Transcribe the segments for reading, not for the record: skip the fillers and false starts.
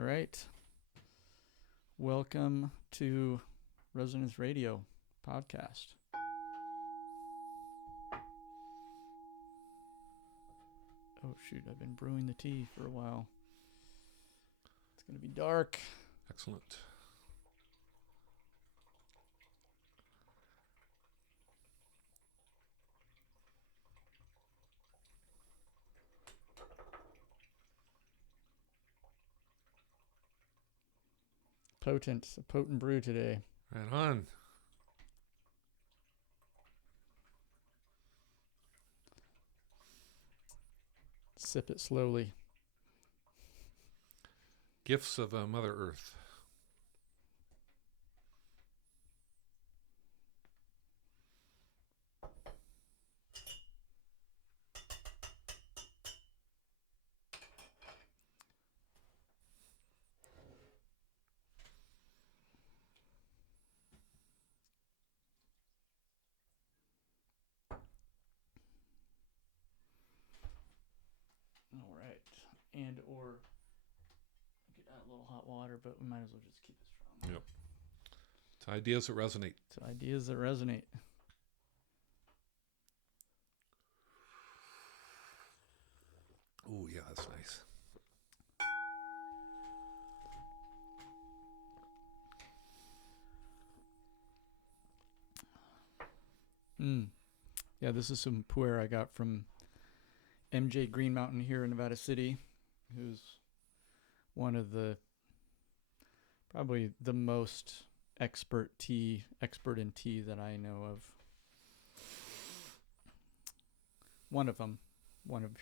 All right. Welcome to Resonance Radio podcast. Oh, shoot. I've been brewing the tea for a while. It's going to be dark. Excellent. Potent. A potent brew today. Right on. Sip it slowly. Gifts of Mother Earth. All right. And or get out a little hot water, but we might as well just keep it strong. Yep. It's ideas that resonate. It's ideas that resonate. Oh, yeah, that's nice. Yeah, this is some puer I got from MJ Green Mountain here in Nevada City, who's one of probably the most expert in tea that I know of. One of them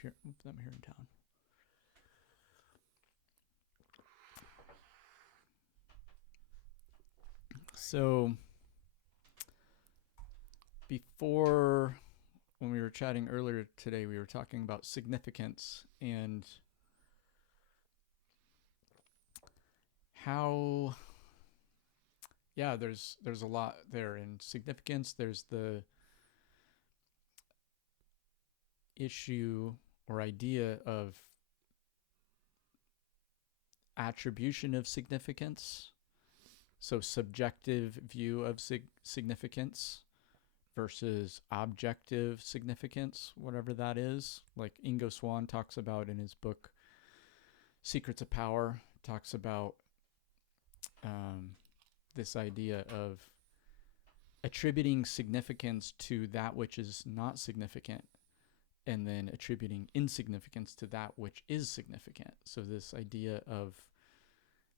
here in town. So before, when we were chatting earlier today, we were talking about significance and how, yeah, there's a lot there in significance. There's the issue or idea of attribution of significance. So subjective view of significance versus objective significance, whatever that is. Like Ingo Swann talks about in his book, Secrets of Power, talks about this idea of attributing significance to that which is not significant and then attributing insignificance to that which is significant. So this idea of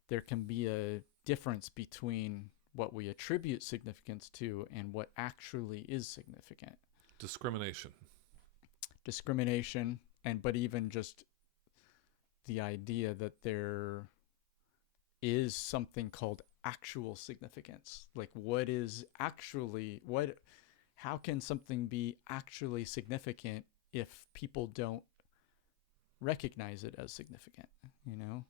there can be a difference between what we attribute significance to and what actually is significant. Discrimination, but even just the idea that there is something called actual significance. Like how can something be actually significant if people don't recognize it as significant, you know?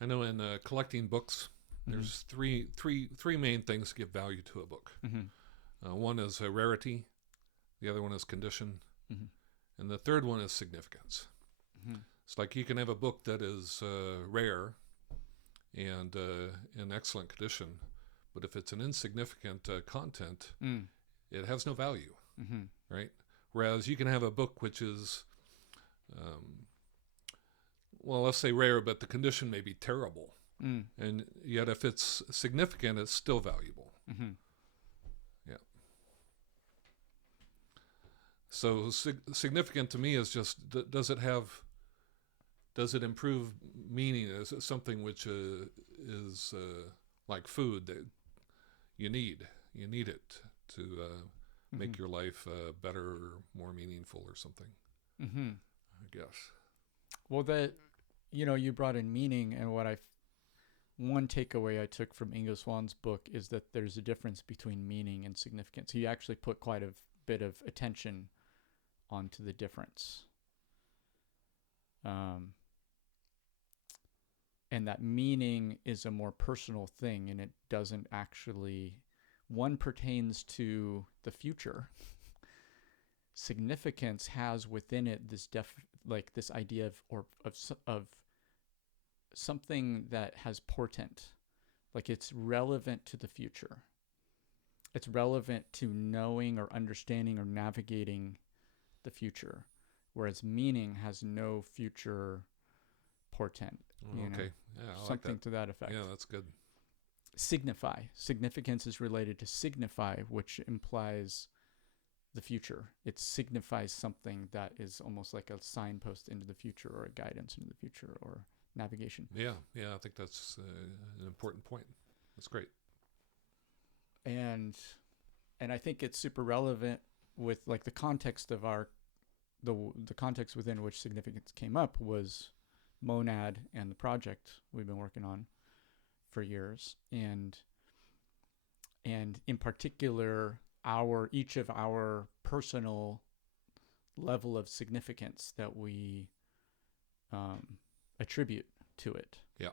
I know in collecting books, there's three main things give value to a book. One is rarity, the other one is condition, and the third one is significance. It's like you can have a book that is rare and in excellent condition, but if it's an insignificant content, it has no value, right? Whereas you can have a book which is, let's say rare, but the condition may be terrible. And yet if it's significant, it's still valuable. Yeah. So significant to me is just, does it improve meaning? Is it something which is like food that you need it to make your life better or more meaningful or something? I guess. Well, you brought in meaning, and one takeaway I took from Ingo Swann's book is that there's a difference between meaning and significance. He actually put quite a bit of attention onto the difference. And that meaning is a more personal thing, and it doesn't actually, one pertains to the future. Significance has within it this idea of something that has portent, like it's relevant to the future. It's relevant to knowing or understanding or navigating the future, whereas meaning has no future portent. Okay. Yeah, I like something that. to that effect. Yeah, that's good. Signify. Significance is related to signify, which implies the future. It signifies something that is almost like a signpost into the future, or a guidance into the future, or navigation. Yeah, I think that's an important point. That's great. And I think it's super relevant with like the context of the context within which significance came up was Monad and the project we've been working on for years, and in particular each of our personal level of significance that we attribute to it. Yeah.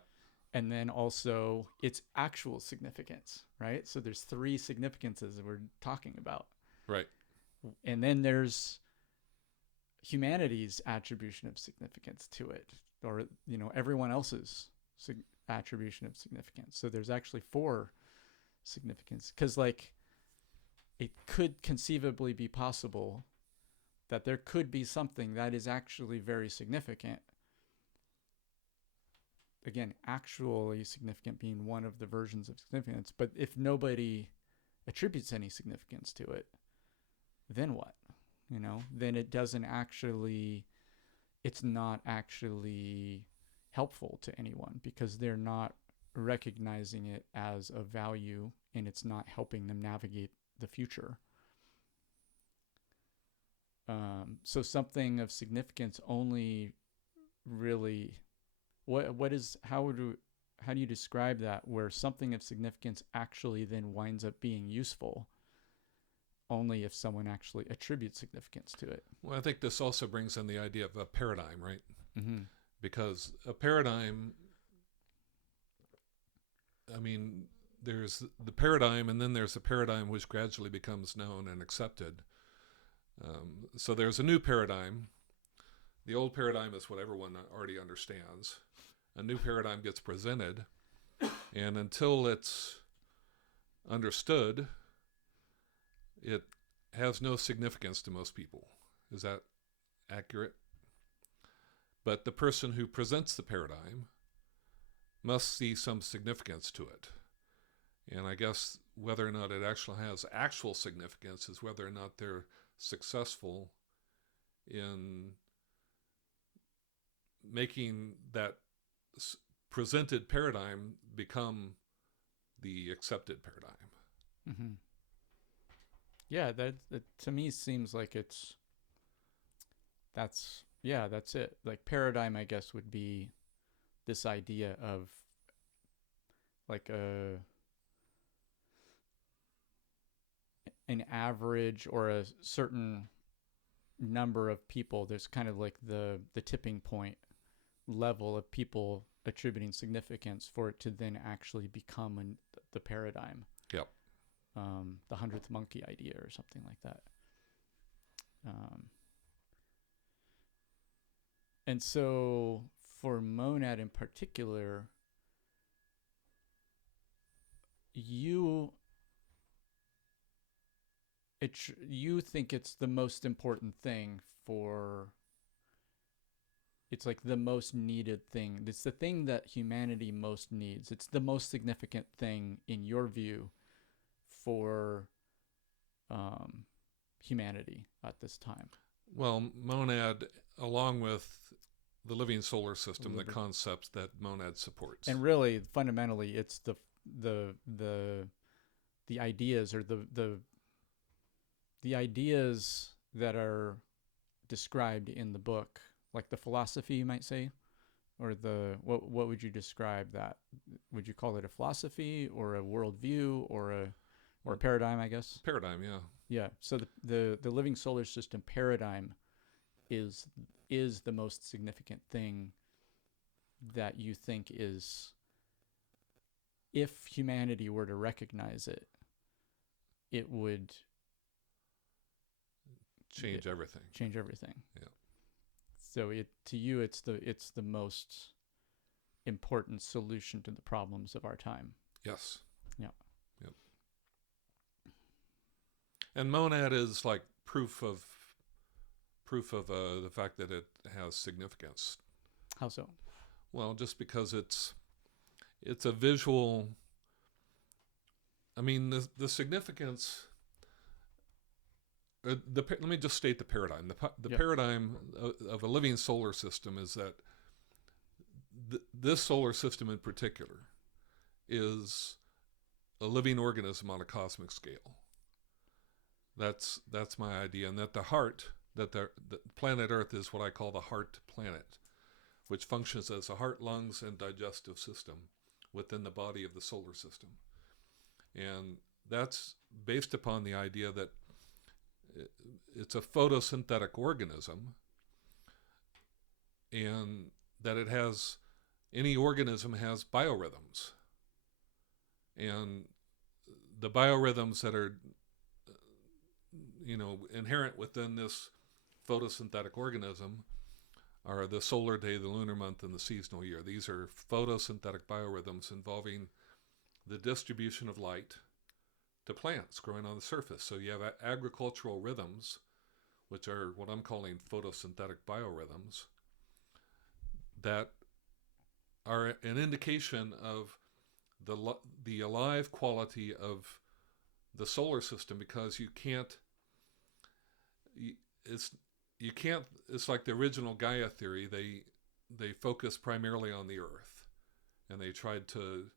And then also its actual significance, right? So there's 3 significances that we're talking about. Right. And then there's humanity's attribution of significance to it, or everyone else's attribution of significance. So there's actually 4 significance, because like it could conceivably be possible that there could be something that is actually very significant. Again, actually significant being one of the versions of significance, but if nobody attributes any significance to it, then what? Then it's not actually helpful to anyone, because they're not recognizing it as a value, and it's not helping them navigate the future. So something of significance only really, how do you describe that, where something of significance actually then winds up being useful only if someone actually attributes significance to it? Well, I think this also brings in the idea of a paradigm, right? Mm-hmm. Because a paradigm, I mean, there's the paradigm, and then there's a paradigm which gradually becomes known and accepted. So there's a new paradigm. The old paradigm is what everyone already understands. A new paradigm gets presented, and until it's understood, it has no significance to most people. Is that accurate? But the person who presents the paradigm must see some significance to it. And I guess whether or not it actually has actual significance is whether or not they're successful in making that presented paradigm become the accepted paradigm. Mm-hmm. Yeah, that to me seems like that's it. Like paradigm, I guess, would be this idea of like an average or a certain number of people. There's kind of like the tipping point level of people attributing significance for it to then actually become the paradigm. Yep. The 100th monkey idea or something like that. And so for Monad in particular, you think it's the most important thing it's like the most needed thing. It's the thing that humanity most needs. It's the most significant thing in your view for humanity at this time. Well, Monad, along with the living solar system, the concepts that Monad supports. And really, fundamentally, it's the ideas, or the ideas that are described in the book, like the philosophy, you might say, or what would you describe that? Would you call it a philosophy or a worldview or a paradigm, I guess? Paradigm, yeah. Yeah. So the living solar system paradigm is the most significant thing that you think is, if humanity were to recognize it, it would change everything. Change everything. Yeah. So to you, it's the most important solution to the problems of our time. Yes. Yeah. Yep. And monad is like proof of the fact that it has significance. How so? Well, just because it's a visual. I mean, the significance. Let me just state the paradigm. The Yep. paradigm of a living solar system is that this solar system in particular is a living organism on a cosmic scale. That's my idea, and that the planet Earth is what I call the heart planet, which functions as a heart, lungs, and digestive system within the body of the solar system. And that's based upon the idea that it's a photosynthetic organism, and that any organism has biorhythms. And the biorhythms that are inherent within this photosynthetic organism are the solar day, the lunar month, and the seasonal year. These are photosynthetic biorhythms involving the distribution of light to plants growing on the surface. So you have agricultural rhythms, which are what I'm calling photosynthetic biorhythms, that are an indication of the alive quality of the solar system, because it's like the original Gaia theory. They focus primarily on the Earth, and they tried to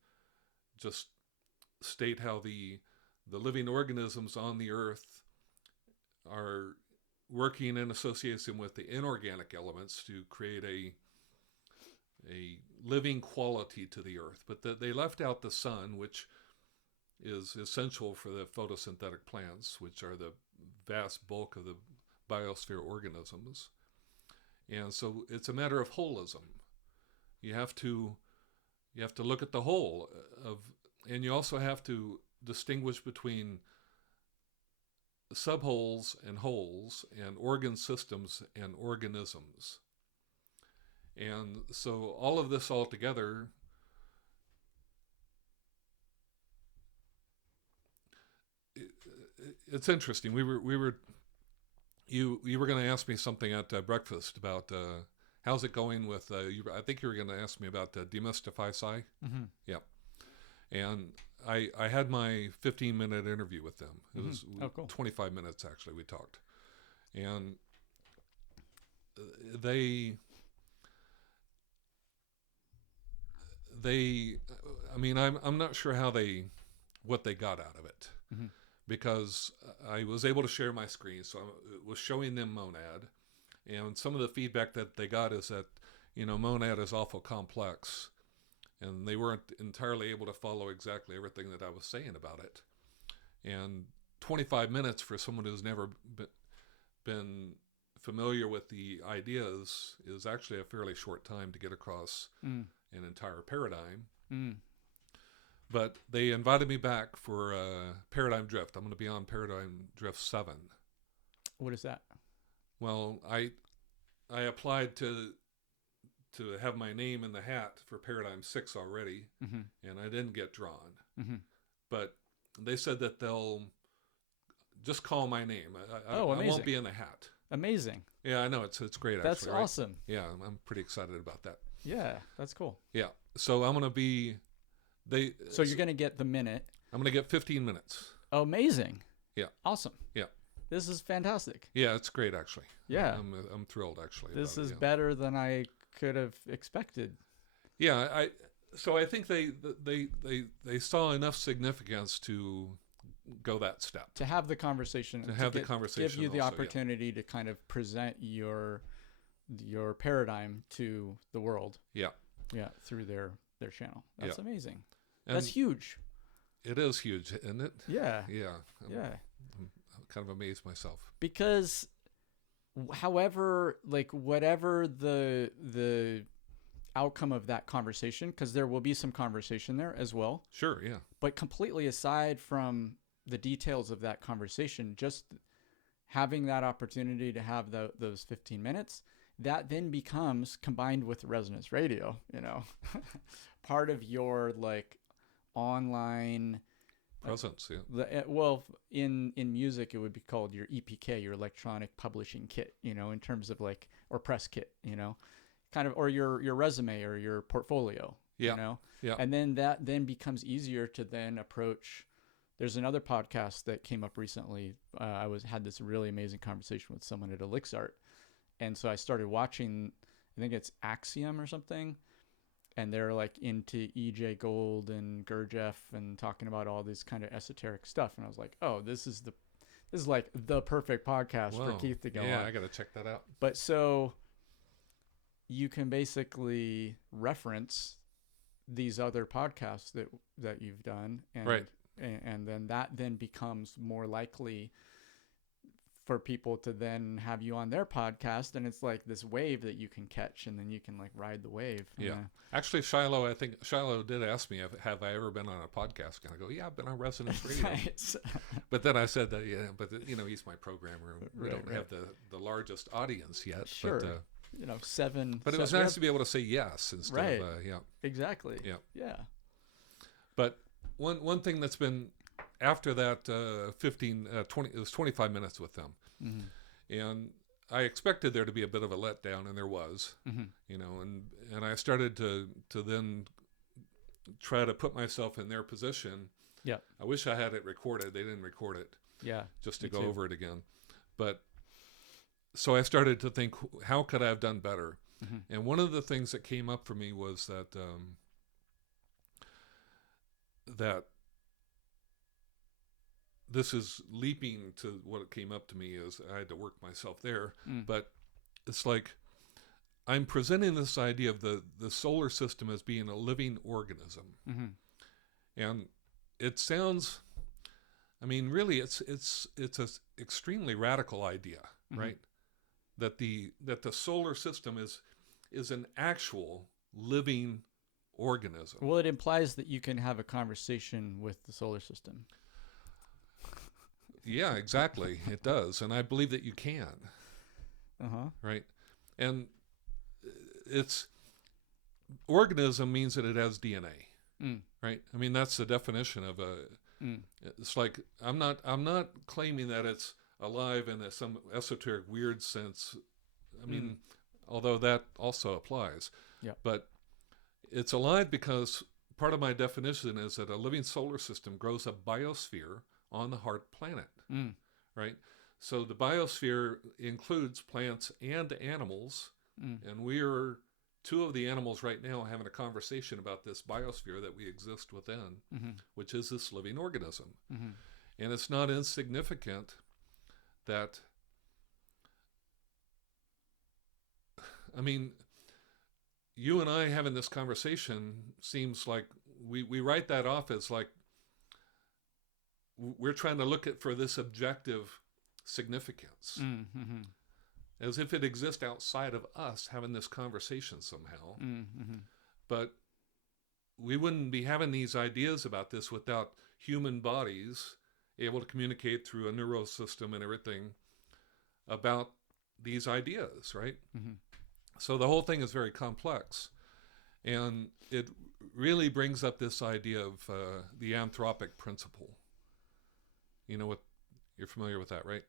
just state how the living organisms on the Earth are working in association with the inorganic elements to create a living quality to the Earth, but they left out the sun, which is essential for the photosynthetic plants, which are the vast bulk of the biosphere organisms. And so it's a matter of holism. You have to look at the whole and you also have to distinguish between subwholes and wholes, and organ systems and organisms. And so all of this all together it's interesting. You were going to ask me something at breakfast about how's it going with I think you were going to ask me about Demystify Psi. Mm-hmm. Yeah. And I had my 15-minute interview with them. It was cool. 25 minutes actually we talked. And they I mean, I'm not sure what they got out of it. Mm-hmm. Because I was able to share my screen, so it was showing them monad, and some of the feedback that they got is that monad is awful complex, and they weren't entirely able to follow exactly everything that I was saying about it. And 25 minutes for someone who's never been familiar with the ideas is actually a fairly short time to get across an entire paradigm. But they invited me back for Paradigm Drift. I'm going to be on Paradigm Drift 7. What is that? Well, I applied to have my name in the hat for Paradigm 6 already, and I didn't get drawn. But they said that they'll just call my name. I won't be in the hat. Amazing. Yeah, I know. It's great, that's actually. Awesome. Right? Yeah, I'm pretty excited about that. Yeah, that's cool. Yeah. So I'm going to be... So you're going to get the minute. I'm going to get 15 minutes. Oh, amazing. Yeah. Awesome. Yeah. This is fantastic. Yeah, it's great, actually. Yeah. I'm thrilled, actually. This is better than I could have expected. Yeah, so I think they saw enough significance to go that step. To have the conversation. Give you the opportunity to kind of present your paradigm to the world. Yeah. Yeah, through their channel. That's amazing. And that's huge. It is huge, isn't it? Yeah. Yeah. I'm kind of amazed myself. Because whatever the outcome of that conversation, because there will be some conversation there as well. Sure, yeah. But completely aside from the details of that conversation, just having that opportunity to have those 15 minutes that then becomes, combined with resonance radio, part of your like online presence. Yeah. well, in music it would be called your EPK, your electronic publishing kit, in terms of like, or press kit, kind of, or your resume or your portfolio, Yeah. Yeah. and then that then becomes easier to then approach. There's another podcast that came up recently. I had this really amazing conversation with someone at Elixart, and so I started watching. I think it's Axiom or something, and they're like into EJ Gold and Gurdjieff and talking about all this kind of esoteric stuff. And I was like, oh, this is like the perfect podcast for Keith to go on. Yeah, I got to check that out. But so you can basically reference these other podcasts that you've done, and right. And then that then becomes more likely for people to then have you on their podcast, and it's like this wave that you can catch, and then you can like ride the wave. Yeah. Actually, I think Shiloh did ask me, have I ever been on a podcast? And I go, yeah, I've been on Resonance Radio. Right. But then I said that, he's my programmer. We don't have the largest audience yet. Sure. But, 7. But it was nice to be able to say yes instead of, yeah. Exactly. Yeah. Yeah. But one thing that's been after that 20, it was 25 minutes with them. Mm-hmm. And I expected there to be a bit of a letdown, and there was, and I started to then try to put myself in their position. Yeah. I wish I had it recorded. They didn't record it. Yeah. Just to go over it again. But so I started to think, how could I have done better? Mm-hmm. And one of the things that came up for me was that that this is leaping to what came up to me is I had to work myself there. But it's like I'm presenting this idea of the solar system as being a living organism. Mm-hmm. And it sounds, really it's an extremely radical idea, mm-hmm. right? That the solar system is an actual living organism. Well, it implies that you can have a conversation with the solar system. Yeah, exactly. It does. And I believe that you can. Uh-huh. Right? And organism means that it has DNA. Right? That's the definition of it's like, I'm not claiming that it's alive in some esoteric weird sense. Although that also applies. Yeah. But it's alive because part of my definition is that a living solar system grows a biosphere on the heart planet, right? So the biosphere includes plants and animals, and we are two of the animals right now having a conversation about this biosphere that we exist within, mm-hmm. which is this living organism. Mm-hmm. And it's not insignificant that, you and I having this conversation seems like we write that off as like we're trying to look for this objective significance, mm-hmm. as if it exists outside of us having this conversation somehow. Mm-hmm. But we wouldn't be having these ideas about this without human bodies able to communicate through a neural system and everything about these ideas, right? Mm-hmm. So the whole thing is very complex, and it really brings up this idea of the Anthropic Principle. You're familiar with that, right?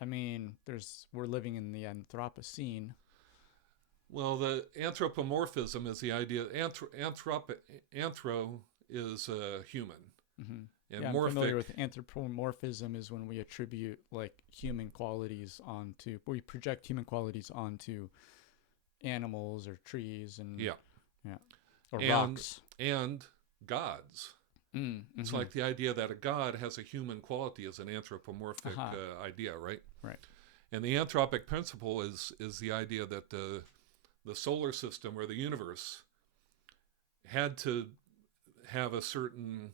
We're living in the Anthropocene. Well, the anthropomorphism is the idea. Anthro is human. Mm-hmm. And I'm familiar with anthropomorphism is when we attribute like we project human qualities onto animals or trees and or rocks and gods. Mm-hmm. It's like the idea that a god has a human quality is an anthropomorphic idea, right? Right. And the Anthropic Principle is the idea that the solar system or the universe had to have a certain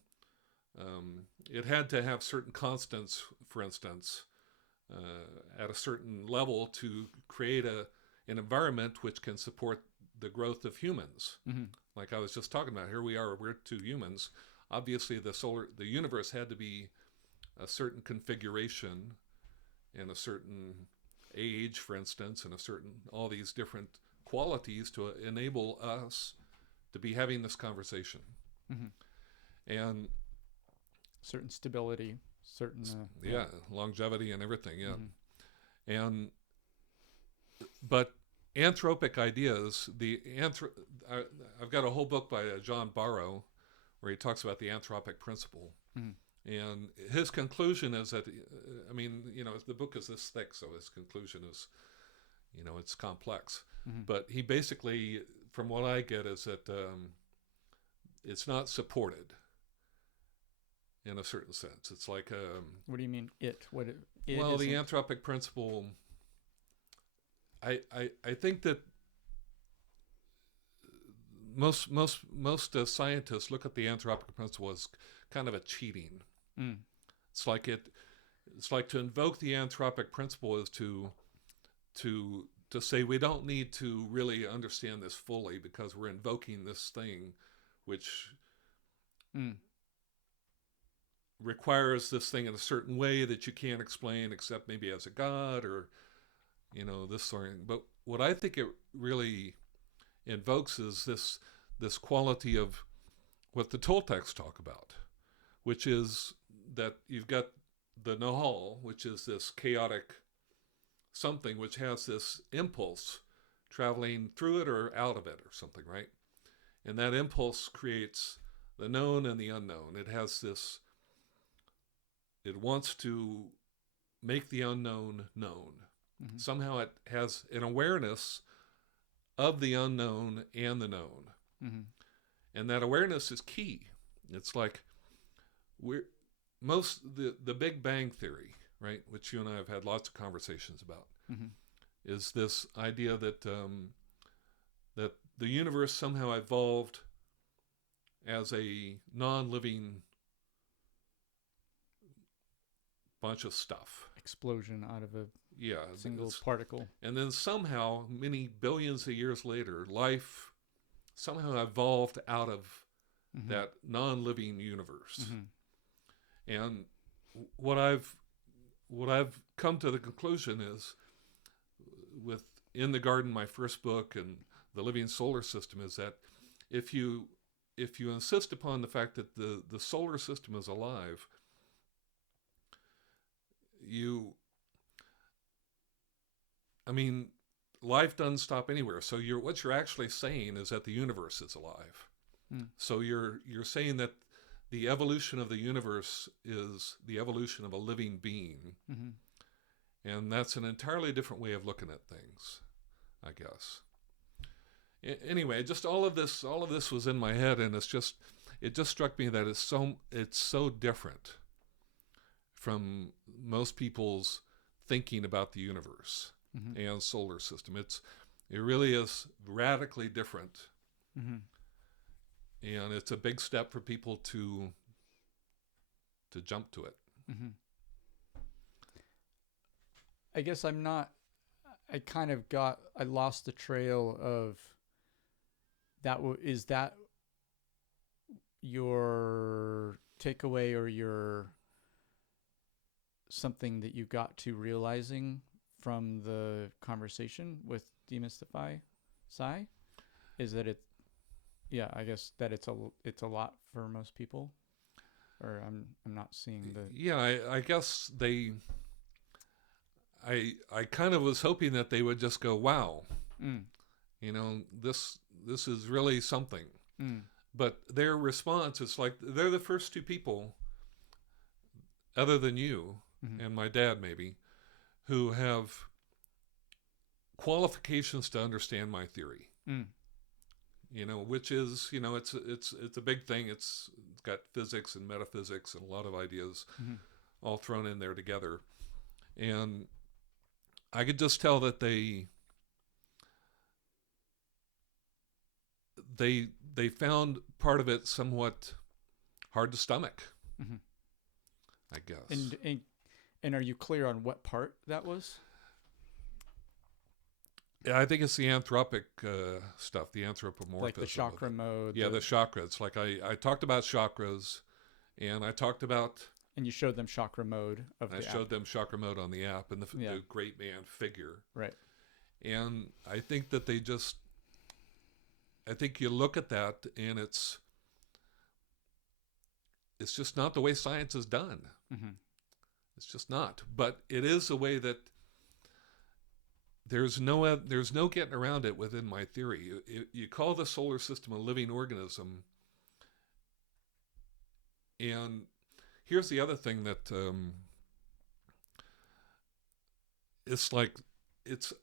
it had to have certain constants, for instance, at a certain level to create an environment which can support the growth of humans. Mm-hmm. Like I was just talking about, here we are, we're two humans. Obviously, the universe had to be a certain configuration and a certain age, for instance, and all these different qualities to enable us to be having this conversation. And certain stability, certain longevity and everything. And but anthropic ideas, I've got a whole book by John Barrow where he talks about the anthropic principle. And his conclusion is that, the book is this thick, so his conclusion is, it's complex. But he basically, from what I get, is that it's not supported in a certain sense. It's like... what do you mean, it? The anthropic principle, I think that most scientists look at the anthropic principle as kind of a cheating. It's like to invoke the anthropic principle is to say we don't need to really understand this fully because we're invoking this thing which requires this thing in a certain way that you can't explain except maybe as a god or this sort of thing. But what I think it really invokes is this quality of what the Toltecs talk about, which is that you've got the Nahal, which is this chaotic something which has this impulse traveling through it or out of it or something, right? And that impulse creates the known and the unknown. It wants to make the unknown known. Somehow it has an awareness of the unknown and the known. And that awareness is key. It's like the Big Bang Theory, right, which you and I have had lots of conversations about, is this idea that that the universe somehow evolved as a non-living bunch of stuff. Explosion out of a single particle. And then somehow, many billions of years later, life somehow evolved out of that non-living universe. And what I've come to the conclusion is, with In the Garden, my first book, and The Living Solar System, is that if you insist upon the fact that the solar system is alive, life doesn't stop anywhere. So what you're actually saying is that the universe is alive. So you're saying that the evolution of the universe is the evolution of a living being. And that's an entirely different way of looking at things, I guess. Anyway, just all of this was in my head, and it just struck me that it's so different from most people's thinking about the universe and solar system. It really is radically different. And it's a big step for people to jump to it. I guess I lost the trail of that. Is that your takeaway or your something that you got to realizing from the conversation with Demystify Psi? Is that I guess that it's a lot for most people, or I'm not seeing the. I guess I kind of was hoping that they would just go, wow, this is really something. But their response is like they're the first two people, other than you and my dad maybe, who have qualifications to understand my theory. Which is, it's a big thing. It's got physics and metaphysics and a lot of ideas all thrown in there together. And I could just tell that they found part of it somewhat hard to stomach, I guess. And are you clear on what part that was? Yeah, I think it's the anthropic stuff, the anthropomorphism. Like the chakra mode. Yeah, the chakras. Like I talked about chakras, and I talked about And you showed them chakra mode of I the showed app. them chakra mode on the app and Yeah. the great man figure. Right. And I think that I think you look at that and it's just not the way science is done. Mm-hmm. It's just not. But it is a way that there's no getting around it within my theory. You call the solar system a living organism. And here's the other thing that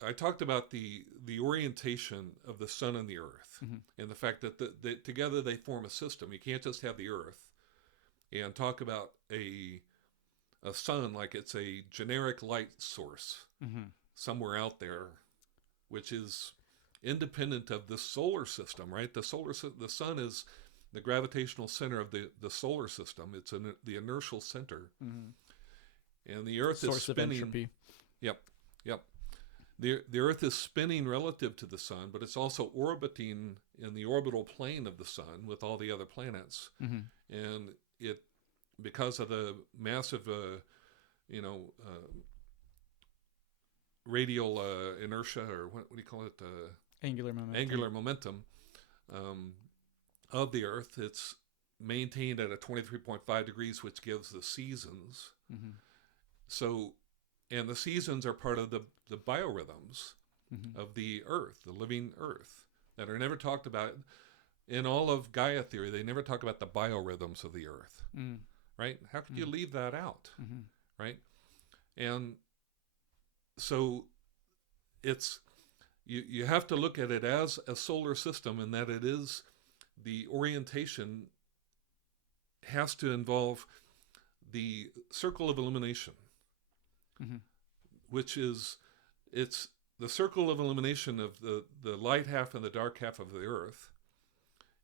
I talked about the orientation of the sun and the earth, mm-hmm. and the fact that together they form a system. You can't just have the earth and talk about a sun like it's a generic light source Mm-hmm. somewhere out there, which is independent of the solar system, right? The sun is the gravitational center of the solar system. It's the inertial center, Mm-hmm. and the Earth Source is spinning. of entropy. Yep. The Earth is spinning relative to the sun, but it's also orbiting in the orbital plane of the sun with all the other planets, Mm-hmm. and it, because of the massive, radial inertia, or what do you call it? Angular momentum. Angular momentum of the Earth. It's maintained at a 23.5 degrees, which gives the seasons. Mm-hmm. So, and the seasons are part of the biorhythms Mm-hmm. of the Earth, the living Earth, that are never talked about. In all of Gaia theory, they never talk about the biorhythms of the Earth, Mm-hmm. right? How could you leave that out, Mm-hmm. right? And so it's, you have to look at it as a solar system, and that it is, the orientation has to involve the circle of illumination, Mm-hmm. which is, it's the circle of illumination of the light half and the dark half of the Earth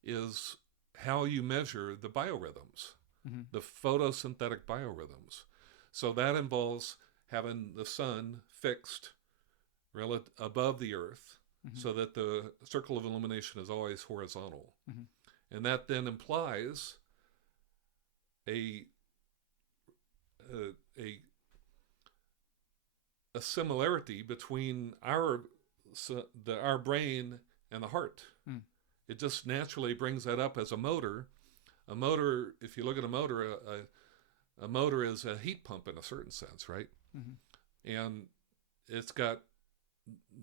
is how you measure the biorhythms, Mm-hmm. the photosynthetic biorhythms. So that involves having the sun fixed above the Earth, Mm-hmm. so that the circle of illumination is always horizontal. Mm-hmm. And that then implies a similarity between our brain and the heart. Mm. It just naturally brings that up as a motor. A motor, if you look at a motor, a motor is a heat pump in a certain sense, right? Mm-hmm. And it's got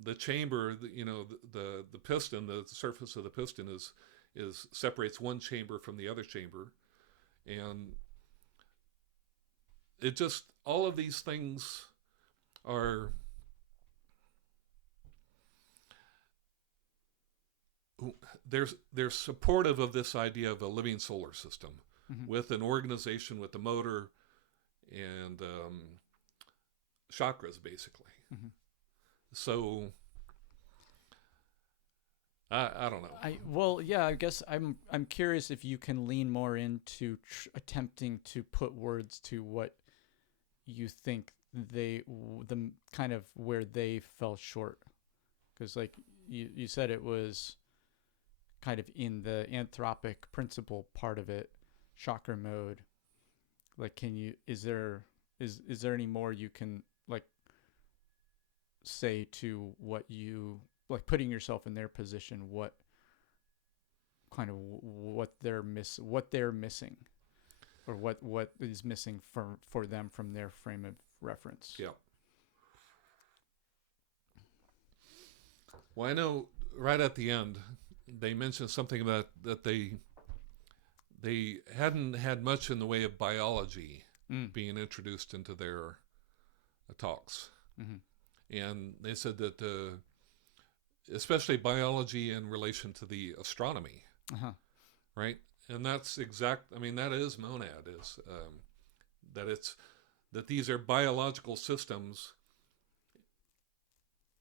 the chamber, the piston, the surface of the piston is separates one chamber from the other chamber, and it just, all of these things are they're supportive of this idea of a living solar system, Mm-hmm. with an organization, with the motor and chakras, basically. Mm-hmm. So I don't know. I guess I'm curious if you can lean more into attempting to put words to what you think the kind of where they fell short, because like you said, it was kind of in the anthropic principle part of it, chakra mode. Like, is there any more you can like say to what you, like, putting yourself in their position, what kind of what they're missing, or what is missing for them from their frame of reference? Yeah. Well, I know right at the end they mentioned something about that they hadn't had much in the way of biology being introduced into their talks. Mm-hmm. And they said that especially biology in relation to the astronomy, Uh-huh. right? And that's that is monad, is that these are biological systems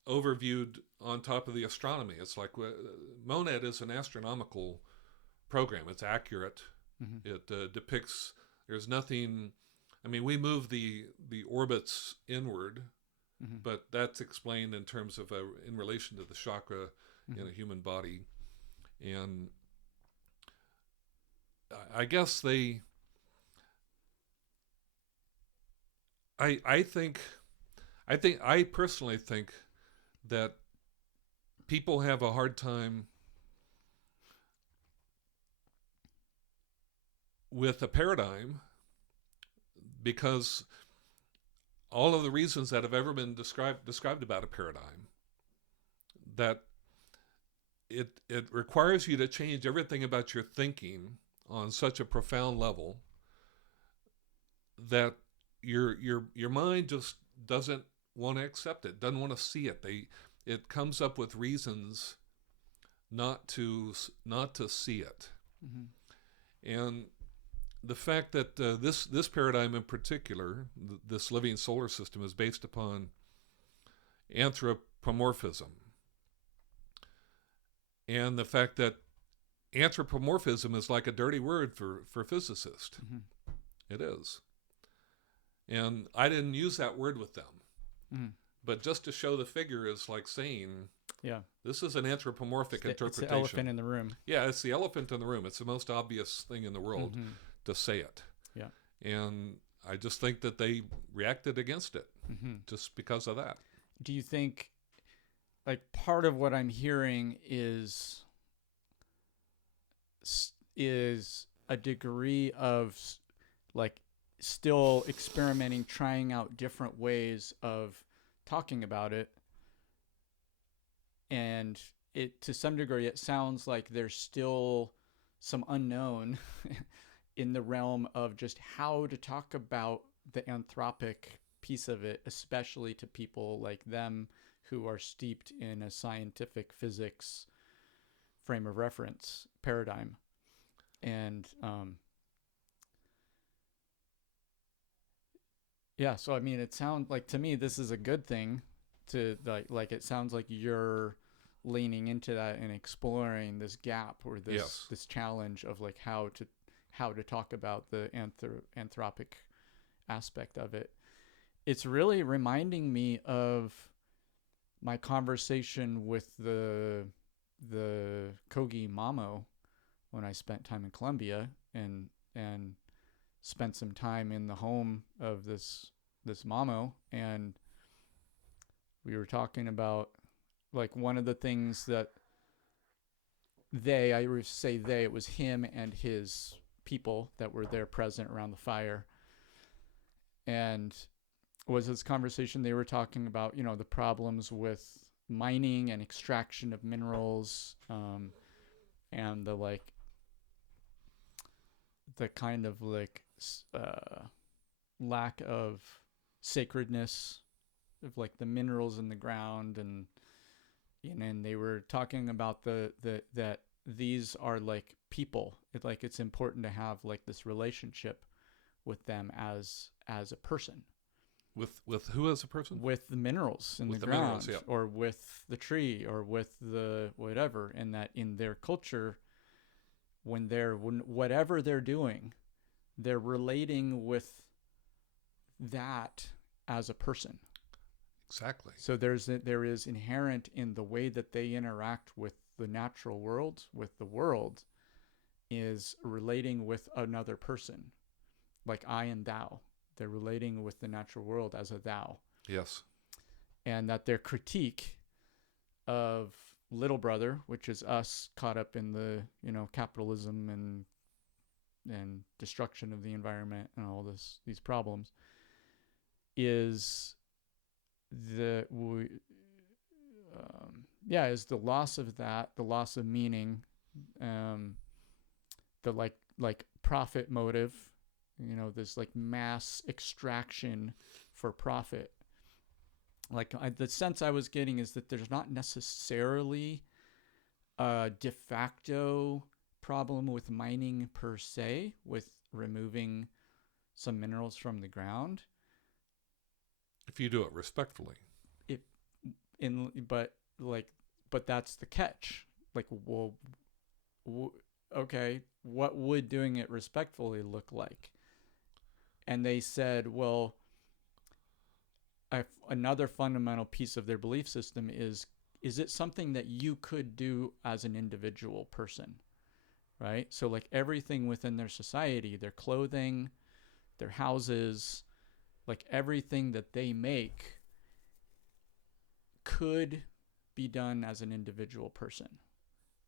overviewed on top of the astronomy. It's like monad is an astronomical program. It's accurate. Mm-hmm. It depicts, there's nothing, we move the orbits inward, Mm-hmm. but that's explained in terms of in relation to the chakra Mm-hmm. in a human body. And I guess they I think I personally think that people have a hard time with a paradigm because all of the reasons that have ever been described about a paradigm, that it requires you to change everything about your thinking on such a profound level that your mind just doesn't want to accept it, doesn't want to see it. It comes up with reasons not to see it. Mm-hmm. And the fact that this paradigm in particular, this living solar system, is based upon anthropomorphism, and the fact that anthropomorphism is like a dirty word for physicist. Mm-hmm. It is. And I didn't use that word with them. Mm-hmm. But just to show the figure is like saying, yeah, this is an anthropomorphic interpretation. It's the elephant in the room. Yeah, it's the elephant in the room. It's the most obvious thing in the world mm-hmm. to say it. Yeah. And I just think that they reacted against it mm-hmm. just because of that. Do you think, like, part of what I'm hearing is a degree of, like, still experimenting, trying out different ways of talking about it, and it, to some degree, it sounds like there's still some unknown in the realm of just how to talk about the anthropic piece of it, especially to people like them who are steeped in a scientific physics frame of reference paradigm. And yeah, so I mean, it sounds like, to me, this is a good thing to like it sounds like you're leaning into that and exploring this gap or this yes. this challenge of like how to talk about the anthropic aspect of it. It's really reminding me of my conversation with the Kogi Mamo when I spent time in Colombia and spent some time in the home of this Mamo, and we were talking about, like, one of the things that it was him and his people that were there present around the fire, and was this conversation they were talking about, you know, the problems with mining and extraction of minerals, and the kind of lack of sacredness of like the minerals in the ground, and they were talking about that these are like people. It's important to have like this relationship with them as a person. With who as a person? With the minerals in the ground, minerals, yeah. Or with the tree, or with the whatever, and that in their culture, whatever they're doing, they're relating with that as a person. Exactly. So there is inherent in the way that they interact with the natural world, with the world, is relating with another person, like I and thou. They're relating with the natural world as a thou. Yes. And that their critique of Little Brother, which is us caught up in the, capitalism and destruction of the environment and all these problems, is the loss of that, the loss of meaning, the like profit motive, this like mass extraction for profit. Like the sense I was getting is that there's not necessarily a de facto problem with mining per se, with removing some minerals from the ground, if you do it respectfully. But that's the catch. Like, well, okay, what would doing it respectfully look like? And they said, well, another fundamental piece of their belief system is it something that you could do as an individual person, right? So like everything within their society, their clothing, their houses, Like everything that they make could be done as an individual person.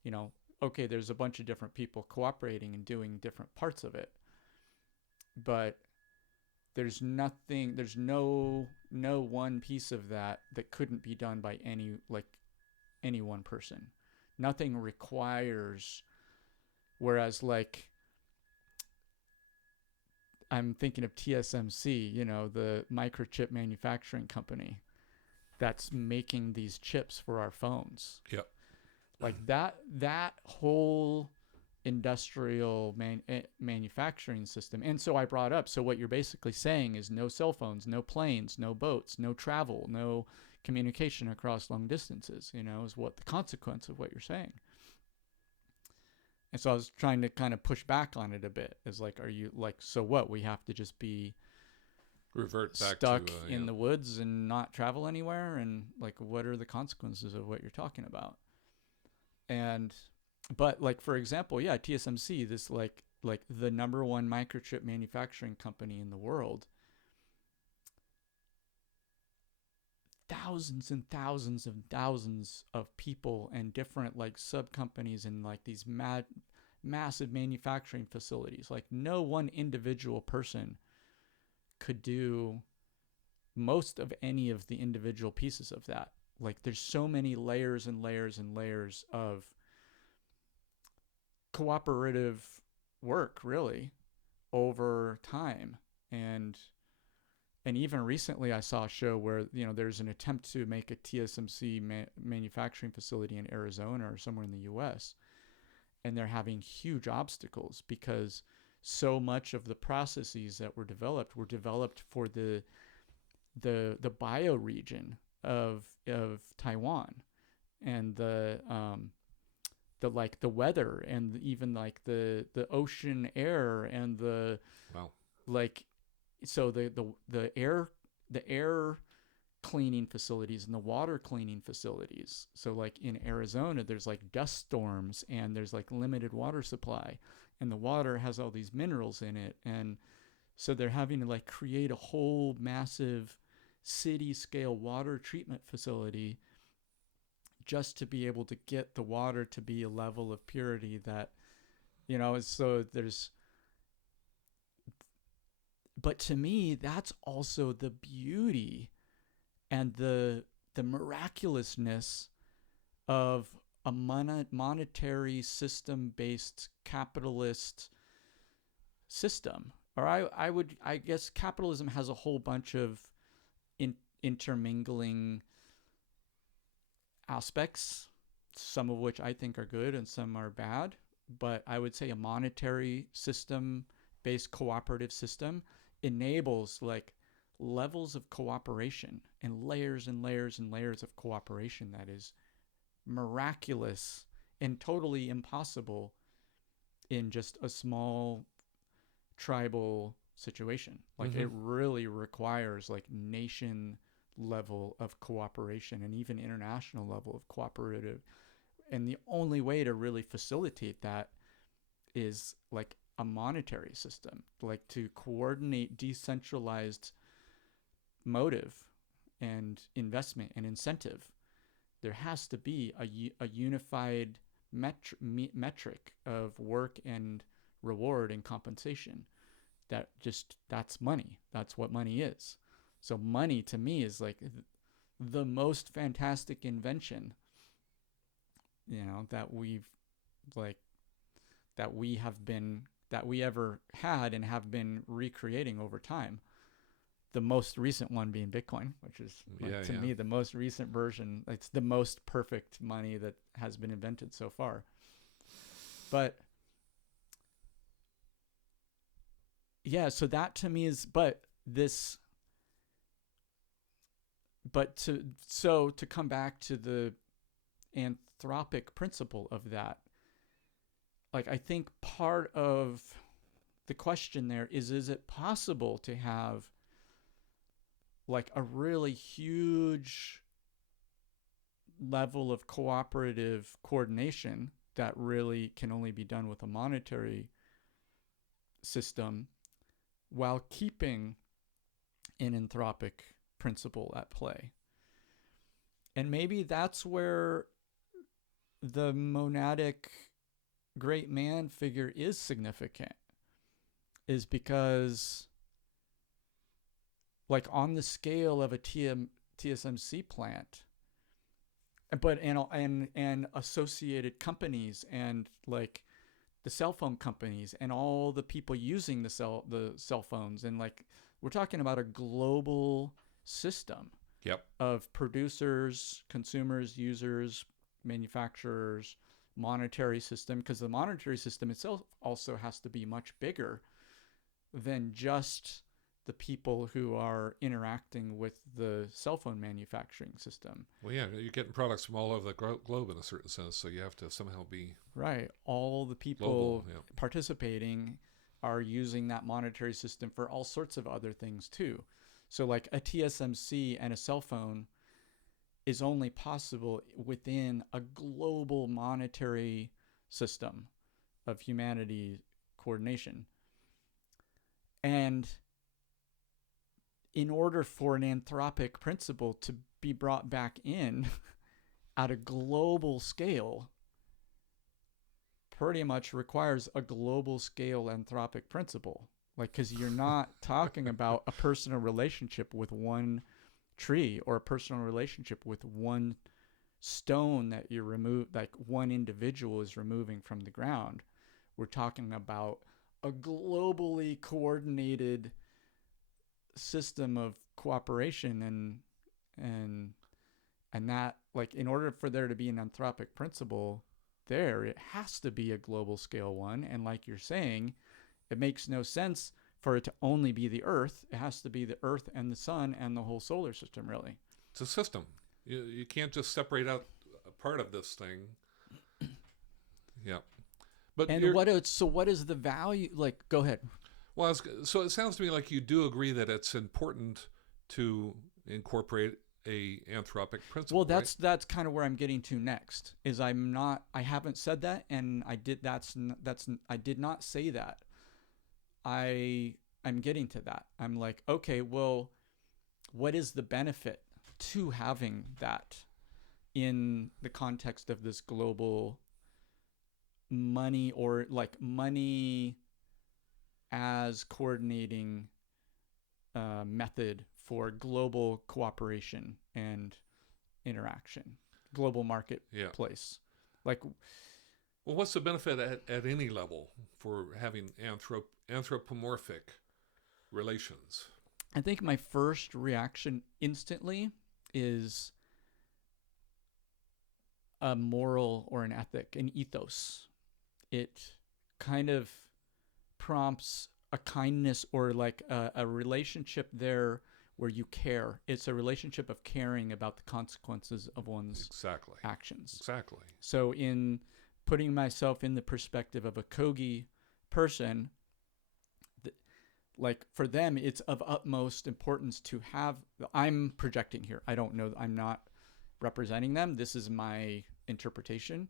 You know, okay, there's a bunch of different people cooperating and doing different parts of it, but there's no one piece of that couldn't be done by any one person. Nothing requires, whereas like I'm thinking of TSMC, you know, the microchip manufacturing company that's making these chips for our phones. Yep. Like that whole industrial manufacturing system. And so I brought up, so what you're basically saying is no cell phones, no planes, no boats, no travel, no communication across long distances, you know, is what the consequence of what you're saying. And so I was trying to kind of push back on it a bit. Is like, are you like, so what? We have to just be revert back stuck to, in the woods and not travel anywhere? And like, what are the consequences of what you're talking about? And, but like, for example, yeah, TSMC, this like the number one microchip manufacturing company in the world, thousands and thousands and thousands of people and different like sub companies and like these massive manufacturing facilities. Like no one individual person could do most of any of the individual pieces of that. Like there's so many layers and layers and layers of cooperative work really over time. And even recently I saw a show where, you know, there's an attempt to make a TSMC manufacturing facility in Arizona or somewhere in the US, and they're having huge obstacles because so much of the processes that were developed for the bioregion of Taiwan, and the like the weather and even like the ocean air and the wow. Like so the air cleaning facilities and the water cleaning facilities. So like in Arizona, there's like dust storms and there's like limited water supply, and the water has all these minerals in it. And so they're having to like create a whole massive city scale water treatment facility just to be able to get the water to be a level of purity that, you know, so there's, but to me, that's also the beauty and the miraculousness of a monetary system-based capitalist system. Or I guess capitalism has a whole bunch of intermingling aspects, some of which I think are good and some are bad. But I would say a monetary system-based cooperative system enables like levels of cooperation and layers and layers and layers of cooperation that is miraculous and totally impossible in just a small tribal situation. Like it really requires like nation level of cooperation and even international level of cooperative. And the only way to really facilitate that is like a monetary system, like to coordinate decentralized motive and investment and incentive. There has to be a unified metric of work and reward and compensation. That's money. That's what money is. So money to me is like the most fantastic invention, you know, that we ever had and have been recreating over time. The most recent one being Bitcoin, which is to me the most recent version. It's the most perfect money that has been invented so far. But yeah, so that to me is, to come back to the anthropic principle of that, like I think part of the question there is it possible to have like a really huge level of cooperative coordination that really can only be done with a monetary system while keeping an anthropic principle at play. And maybe that's where the monadic great man figure is significant, is because, like, on the scale of a TSMC plant, but and associated companies, and like the cell phone companies and all the people using the cell phones, and like we're talking about a global system of producers, consumers, users, manufacturers, monetary system, because the monetary system itself also has to be much bigger than just the people who are interacting with the cell phone manufacturing system. Well, yeah, you're getting products from all over the globe in a certain sense, so you have to somehow be right. All the people global, participating are using that monetary system for all sorts of other things too. So like a TSMC and a cell phone is only possible within a global monetary system of humanity coordination. And in order for an anthropic principle to be brought back in at a global scale, pretty much requires a global scale anthropic principle. Like, because you're not talking about a personal relationship with one tree, or a personal relationship with one stone that you remove, like one individual is removing from the ground. We're talking about a globally coordinated system of cooperation, and that, like, in order for there to be an anthropic principle there, it has to be a global scale one. And like you're saying, it makes no sense for it to only be the Earth. It has to be the Earth and the Sun and the whole solar system, really. It's a system. You can't just separate out a part of this thing. Yeah. But what is the value? Like, go ahead. Well, so it sounds to me like you do agree that it's important to incorporate a anthropic principle. Well, that's kind of where I'm getting to next. Is I haven't said that, and I did not say that. I'm getting to that. I'm like, okay, well, what is the benefit to having that in the context of this global money, or like money as coordinating method for global cooperation and interaction, global marketplace? Like, well, what's the benefit at any level for having anthropomorphic relations? I think my first reaction instantly is a moral or an ethic, an ethos. It kind of prompts a kindness, or like a relationship there where you care. It's a relationship of caring about the consequences of one's actions. Exactly. So in putting myself in the perspective of a Kogi person, like for them, it's of utmost importance to have, I'm projecting here, I don't know, I'm not representing them, this is my interpretation,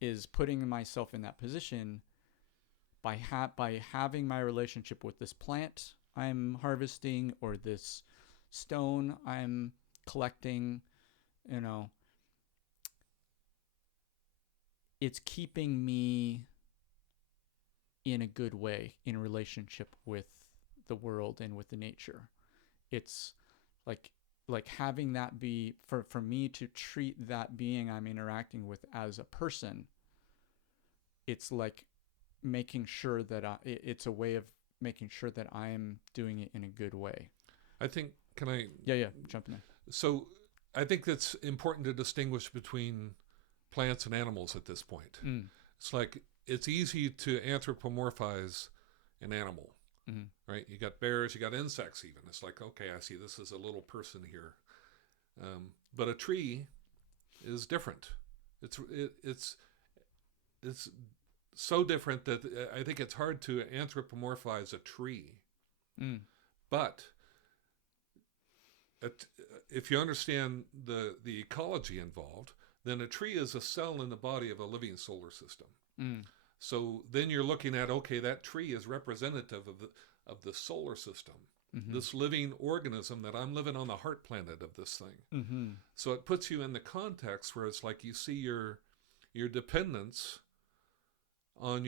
is putting myself in that position by having my relationship with this plant I'm harvesting, or this stone I'm collecting, it's keeping me in a good way in relationship with the world and with the nature. It's like having that be, for me to treat that being I'm interacting with as a person, it's like making sure that it's a way of making sure that I am doing it in a good way. I think, can I? Yeah, jump in. So I think that's important to distinguish between plants and animals at this point. It's like, it's easy to anthropomorphize an animal, right? You got bears, you got insects even. It's like, okay, I see this is a little person here. But a tree is different. It's so different that I think it's hard to anthropomorphize a tree. But if you understand the ecology involved, then a tree is a cell in the body of a living solar system. So then you're looking at, okay, that tree is representative of the solar system. this living organism, that I'm living on the heart planet of this thing. Mm-hmm. So it puts you in the context where it's like you see your dependence on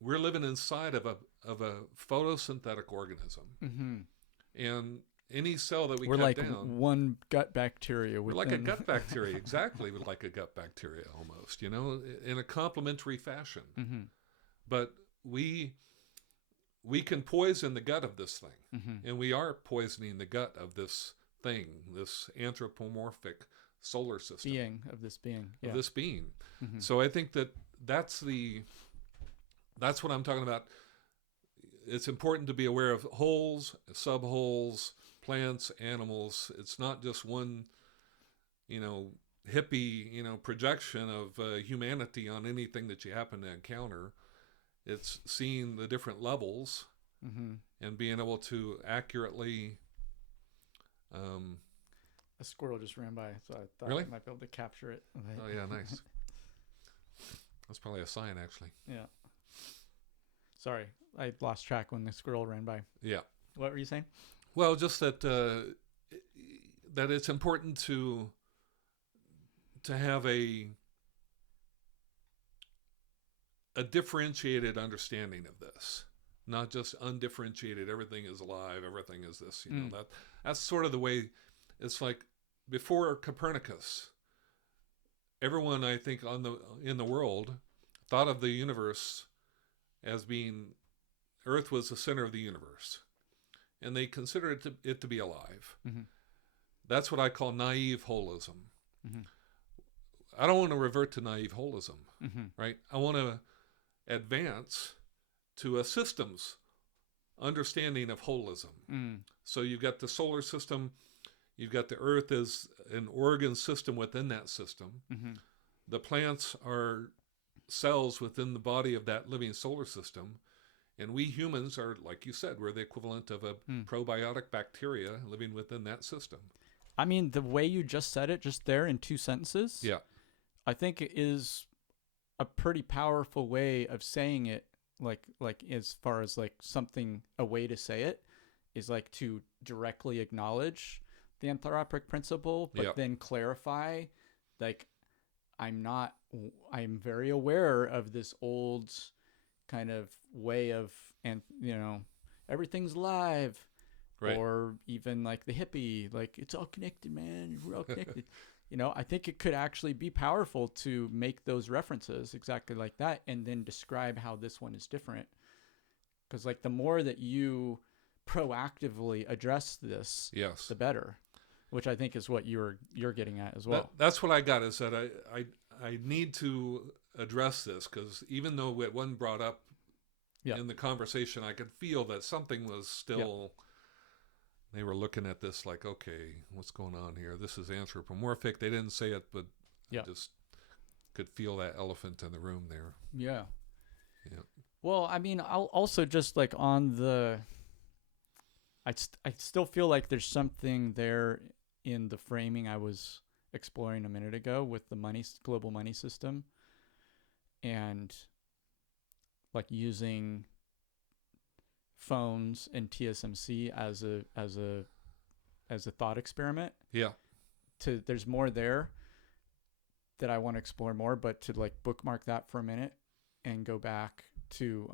we're living inside of a photosynthetic organism. Mm-hmm. And any cell that we we're cut like down, one gut bacteria. we're like a gut bacteria, exactly, like a gut bacteria almost, in a complementary fashion. Mm-hmm. But we can poison the gut of this thing, mm-hmm. and we are poisoning the gut of this thing, this anthropomorphic solar system of this being. Yeah. Of this being. Mm-hmm. So I think that's what I'm talking about. It's important to be aware of wholes, subwholes, plants, animals. It's not just one, hippie, projection of humanity on anything that you happen to encounter. It's seeing the different levels mm-hmm. and being able to accurately. A squirrel just ran by, so I thought really? I might be able to capture it. Oh yeah, nice. That's probably a sign, actually. Yeah. Sorry, I lost track when the squirrel ran by. Yeah. What were you saying? Well, just that it's important to have a differentiated understanding of this, not just undifferentiated. Everything is alive. Everything is this. That's sort of the way. It's like before Copernicus, everyone I think in the world thought of the universe as being Earth was the center of the universe, and they considered it to be alive. Mm-hmm. That's what I call naive holism. Mm-hmm. I don't want to revert to naive holism, mm-hmm. right? I want to advance to a systems understanding of holism. Mm. So you've got the solar system, you've got the Earth as an organ system within that system. Mm-hmm. The plants are cells within the body of that living solar system. And we humans are, like you said, we're the equivalent of a probiotic bacteria living within that system. I mean, the way you just said it, just there in 2 sentences, yeah, I think it is a pretty powerful way of saying it. Like as far as like something, a way to say it is like to directly acknowledge the Anthropic Principle, but then clarify, like, I'm very aware of this old kind of way of, and everything's alive, right. Or even like the hippie, like it's all connected, man, we're all connected. I think it could actually be powerful to make those references exactly like that, and then describe how this one is different. Because like the more that you proactively address this, yes, the better. Which I think is what you're getting at as well. That's what I got, is that I need to address this, because even though it wasn't brought up in the conversation, I could feel that something was still. They were looking at this like, okay, what's going on here? This is anthropomorphic. They didn't say it, but I just could feel that elephant in the room there. Yeah. Yeah. Well, I mean, I'll also just like on the. I still feel like there's something there in the framing I was exploring a minute ago with the global money system, and like using phones and TSMC as a thought experiment. Yeah. There's more there that I want to explore more, but to like bookmark that for a minute and go back to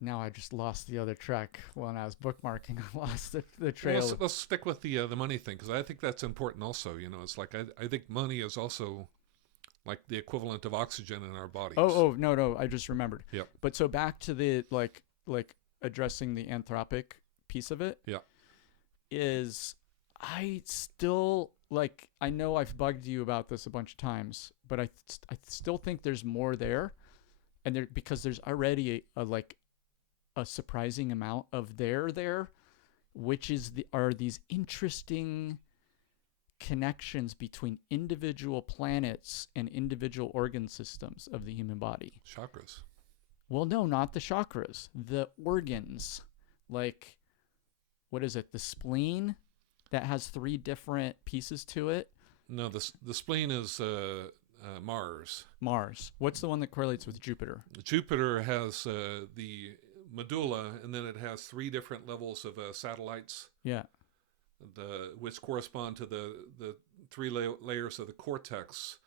now I just lost the other track when I was bookmarking. I lost the trail. Well, let's stick with the money thing, because I think that's important also. It's like I think money is also like the equivalent of oxygen in our bodies. Oh, no, I just remembered. Yep. But so back to the like addressing the anthropic piece of it. Yeah. Is I still like, I know I've bugged you about this a bunch of times, but I still think there's more there, and because there's already a surprising amount of there, which are these interesting connections between individual planets and individual organ systems of the human body. Chakras. Well, no, not the chakras. The organs. Like, what is it? The spleen that has 3 different pieces to it? No, the spleen is Mars. Mars. What's the one that correlates with Jupiter? Jupiter has the medulla, and then it has 3 different levels of satellites. Yeah. Which correspond to the 3 layers of the cortex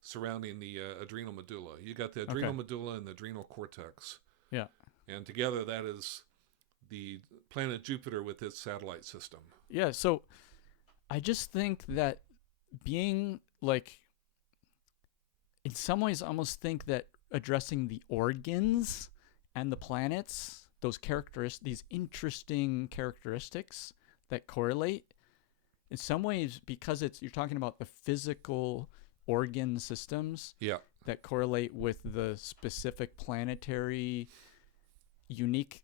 surrounding the adrenal medulla. You got the adrenal medulla and the adrenal cortex. Yeah. And together that is the planet Jupiter with its satellite system. Yeah, so I just think that being like, in some ways, I almost think that addressing the organs and the planets, these interesting characteristics that correlate, in some ways, because you're talking about the physical organ systems that correlate with the specific planetary unique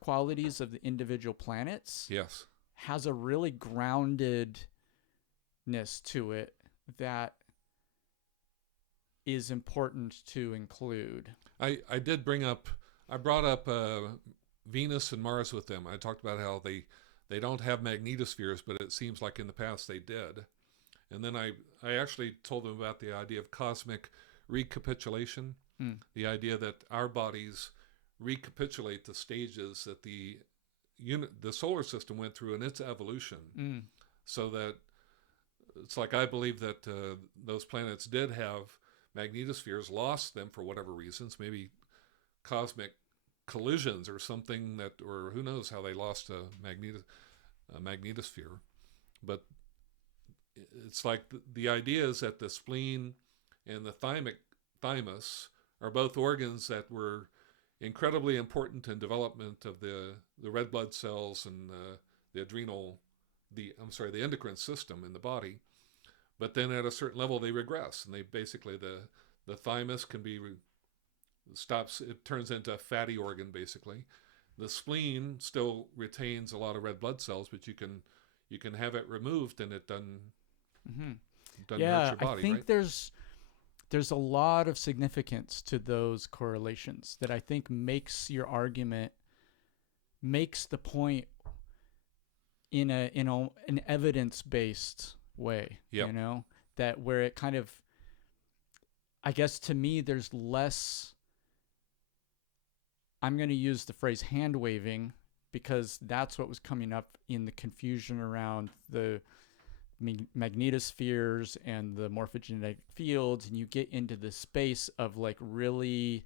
qualities of the individual planets. Yes. Has a really groundedness to it that is important to include. I brought up Venus and Mars with them. I talked about how they don't have magnetospheres, but it seems like in the past they did. And then I actually told them about the idea of cosmic recapitulation, the idea that our bodies recapitulate the stages that the solar system went through in its evolution, so that it's like I believe that those planets did have magnetospheres, lost them for whatever reasons, maybe cosmic collisions or something, or who knows how they lost a magnetosphere. But it's like the idea is that the spleen and the thymus are both organs that were incredibly important in development of the red blood cells and the the endocrine system in the body. But then at a certain level they regress, and they basically the thymus can be stops. It turns into a fatty organ basically. The spleen still retains a lot of red blood cells, but you can have it removed and it doesn't hurt your body. I think right? there's a lot of significance to those correlations that I think makes the point in an evidence-based way. Yep. You know, that where it kind of, I guess to me, there's less. I'm going to use the phrase hand waving because that's what was coming up in the confusion around the magnetospheres and the morphogenetic fields, and you get into the space of like really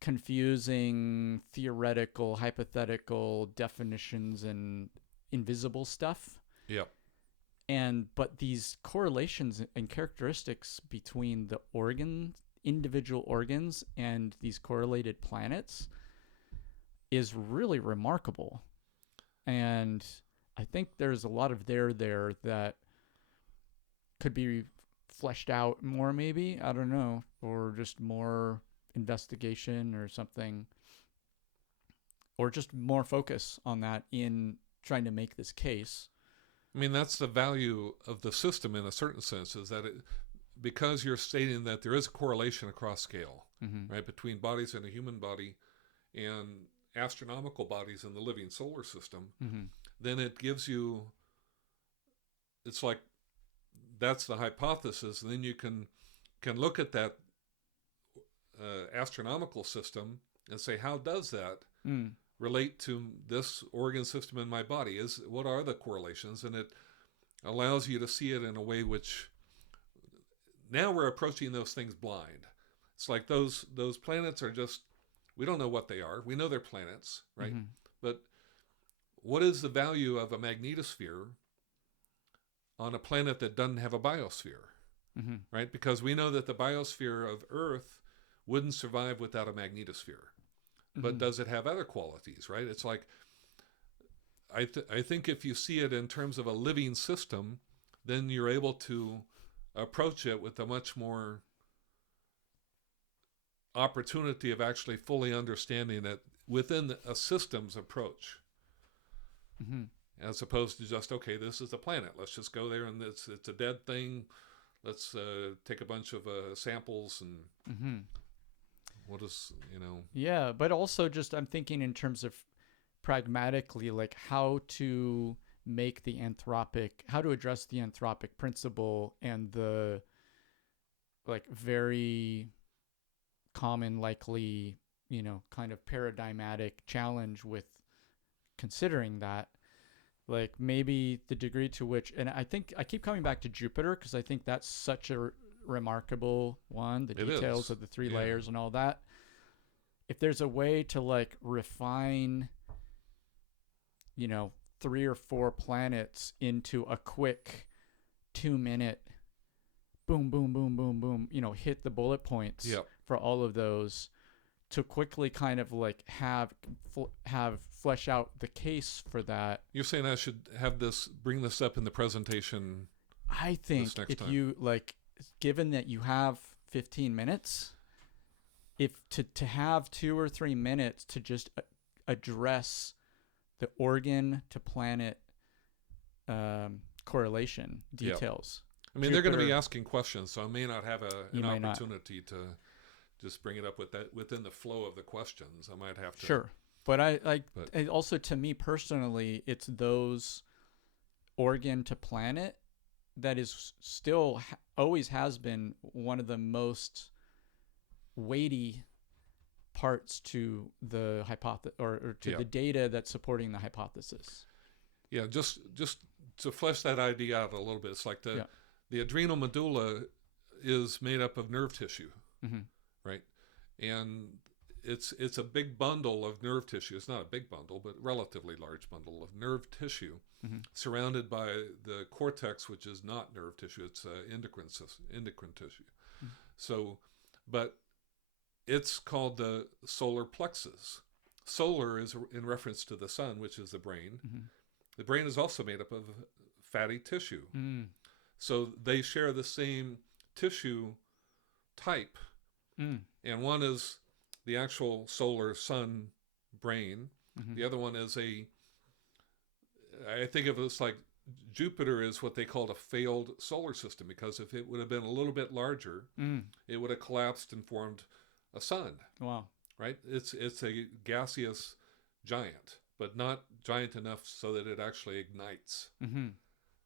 confusing theoretical, hypothetical definitions and invisible stuff. Yep. But these correlations and characteristics between the individual organs and these correlated planets is really remarkable. And I think there's a lot of there that could be fleshed out more, maybe. I don't know. Or just more investigation or something. Or just more focus on that in trying to make this case. I mean, that's the value of the system in a certain sense, is that because you're stating that there is a correlation across scale, right, between bodies in a human body and astronomical bodies in the living solar system, then it gives you, it's like that's the hypothesis, and then you can look at that astronomical system and say, how does that relate to this organ system in my body? What are the correlations? And it allows you to see it in a way which now we're approaching those things blind. It's like those planets are just, we don't know what they are. We know they're planets, right? But what is the value of a magnetosphere on a planet that doesn't have a biosphere, right? Because we know that the biosphere of Earth wouldn't survive without a magnetosphere. But does it have other qualities, right? It's like, I think if you see it in terms of a living system, then you're able to approach it with a much more opportunity of actually fully understanding it within a systems approach, as opposed to just, okay, this is the planet. Let's just go there and it's a dead thing. Let's take a bunch of samples and what is, Yeah, but also just I'm thinking in terms of pragmatically, like how to address the anthropic principle and the like very common likely kind of paradigmatic challenge with considering that, like maybe the degree to which, and I think I keep coming back to Jupiter because I think that's such a remarkable one, the details of the three layers and all that. If there's a way to like refine, 3 or 4 planets into a quick 2-minute boom, boom, boom, boom, boom, hit the bullet points for all of those to quickly kind of like have flesh out the case for that. You're saying I should bring this up in the presentation? I think if time. You like, given that you have 15 minutes, if to have 2 or 3 minutes to just address the organ to planet correlation details. I mean, Jupiter, they're going to be asking questions, so I may not have an opportunity to just bring it up within the flow of the questions. I might have to. Sure. But also, to me personally, it's those organ to planet that is still always has been one of the most weighty parts to the hypothesis or to the data that's supporting the hypothesis. Yeah, just to flesh that idea out a little bit, it's like the adrenal medulla is made up of nerve tissue, right? And it's a big bundle of nerve tissue. It's not a big bundle, but relatively large bundle of nerve tissue surrounded by the cortex, which is not nerve tissue. It's endocrine tissue. So, but it's called the solar plexus. Solar is in reference to the sun, which is the brain. The brain is also made up of fatty tissue. So they share the same tissue type. And one is the actual solar sun brain. The other one is I think of it as like Jupiter is what they called a failed solar system, because if it would have been a little bit larger, it would have collapsed and formed a sun. Wow. Right? It's a gaseous giant, but not giant enough so that it actually ignites.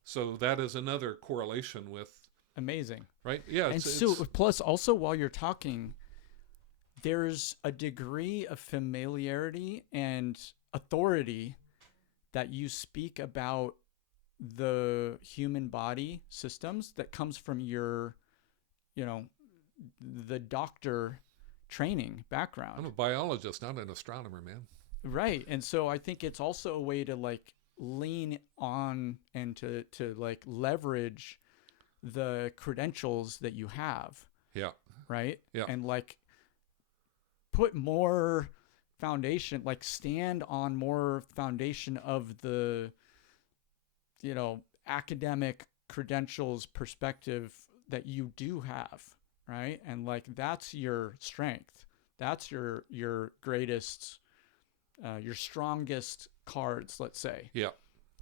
So that is another correlation with... Amazing. Right? Yeah. And plus also while you're talking, there's a degree of familiarity and authority that you speak about the human body systems that comes from your, the doctor training background. I'm a biologist, not an astronomer, man. Right. And so I think it's also a way to like lean on and to like leverage the credentials that you have. Yeah. Right. Yeah. And like put more foundation, like stand on more foundation of the, academic credentials perspective that you do have. Right. And like, that's your strength. That's your greatest, your strongest cards, let's say. Yeah.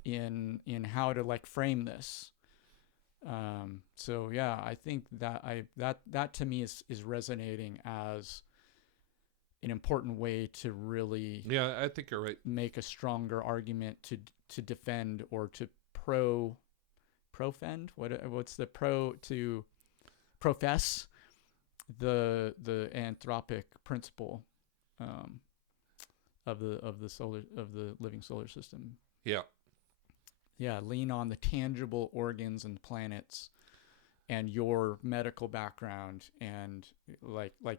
In how to like frame this. So yeah, I think that to me is resonating as an important way to really, I think you're right, make a stronger argument to defend or to profend. What's the to profess the anthropic principle of the living solar system. Yeah, lean on the tangible organs and planets and your medical background and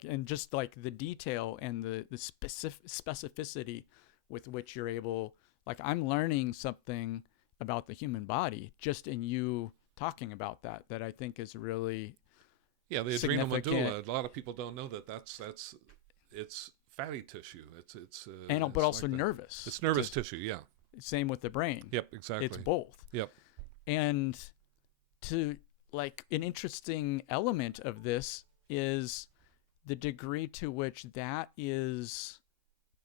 and just like the detail and the specificity with which you're able, like I'm learning something about the human body just in you talking about that I think is really the adrenal medulla. A lot of people don't know that's it's fatty tissue. But also like nervous. It's nervous tissue. Yeah. Same with the brain. Yep, exactly. It's both. Yep. And to like an interesting element of this is the degree to which that is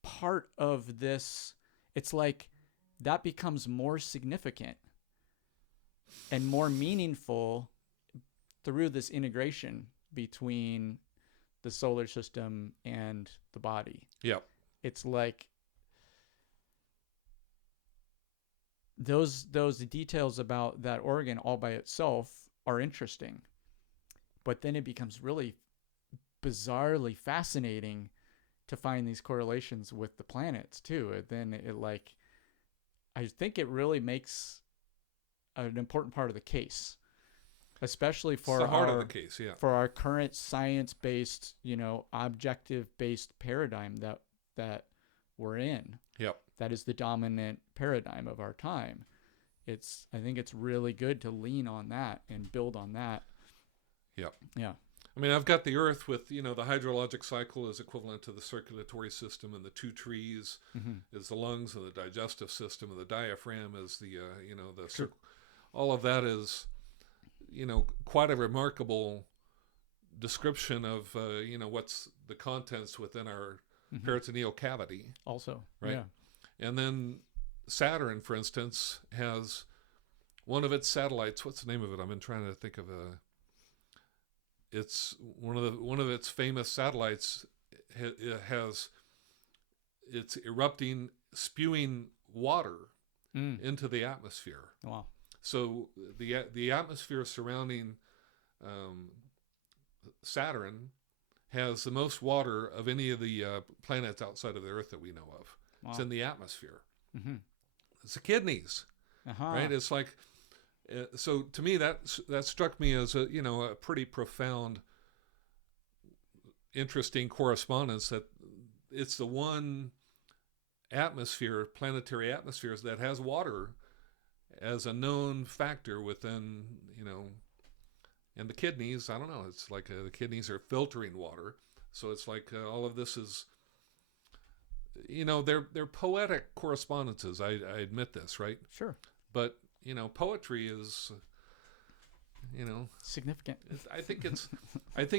part of this. It's like that becomes more significant and more meaningful through this integration between the solar system and the body. Yep. It's like those details about that organ all by itself are interesting, but then it becomes really bizarrely fascinating to find these correlations with the planets too. And then it like, I think it really makes an important part of the case, especially for it's the heart of the case, yeah. for our current science-based, objective-based paradigm that we're in. Yep. That is the dominant paradigm of our time. I think it's really good to lean on that and build on that. Yep. Yeah. I mean, I've got the Earth with, the hydrologic cycle is equivalent to the circulatory system, and the two trees is the lungs, and the digestive system, and the diaphragm is the, all of that is, quite a remarkable description of, what's the contents within our peritoneal cavity. Also, right? Yeah. And then Saturn, for instance, has one of its satellites. What's the name of it? I've been trying to think of it's one of its famous satellites. It's erupting, spewing water into the atmosphere. Wow. So the atmosphere surrounding Saturn has the most water of any of the planets outside of the Earth that we know of. Wow. It's in the atmosphere. Mm-hmm. It's the kidneys, right? It's like, so to me that struck me as a pretty profound, interesting correspondence, that it's the one planetary atmosphere that has water as a known factor within, and the kidneys, I don't know, it's like the kidneys are filtering water. So it's like all of this is, they're poetic correspondences. I admit this, right? Sure. But, poetry is, significant. I think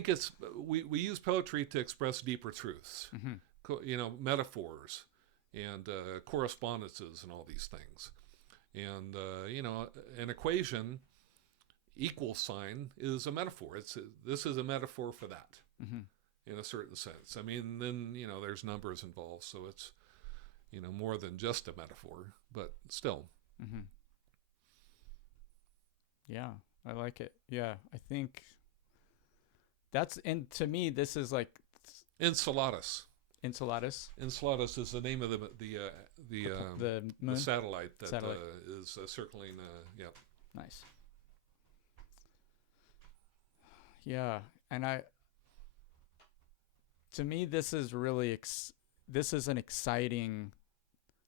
it's, we use poetry to express deeper truths, metaphors and correspondences and all these things. And, an equation, equal sign, is a metaphor. This is a metaphor for that, in a certain sense. I mean, then, there's numbers involved, so it's, more than just a metaphor, but still. Mm-hmm. Yeah, I like it. Yeah, I think and to me, this is like... Enceladus. Enceladus? Enceladus is the name of the moon? The satellite that satellite. Is circling, yeah. Nice. Yeah, and to me, this is really this is an exciting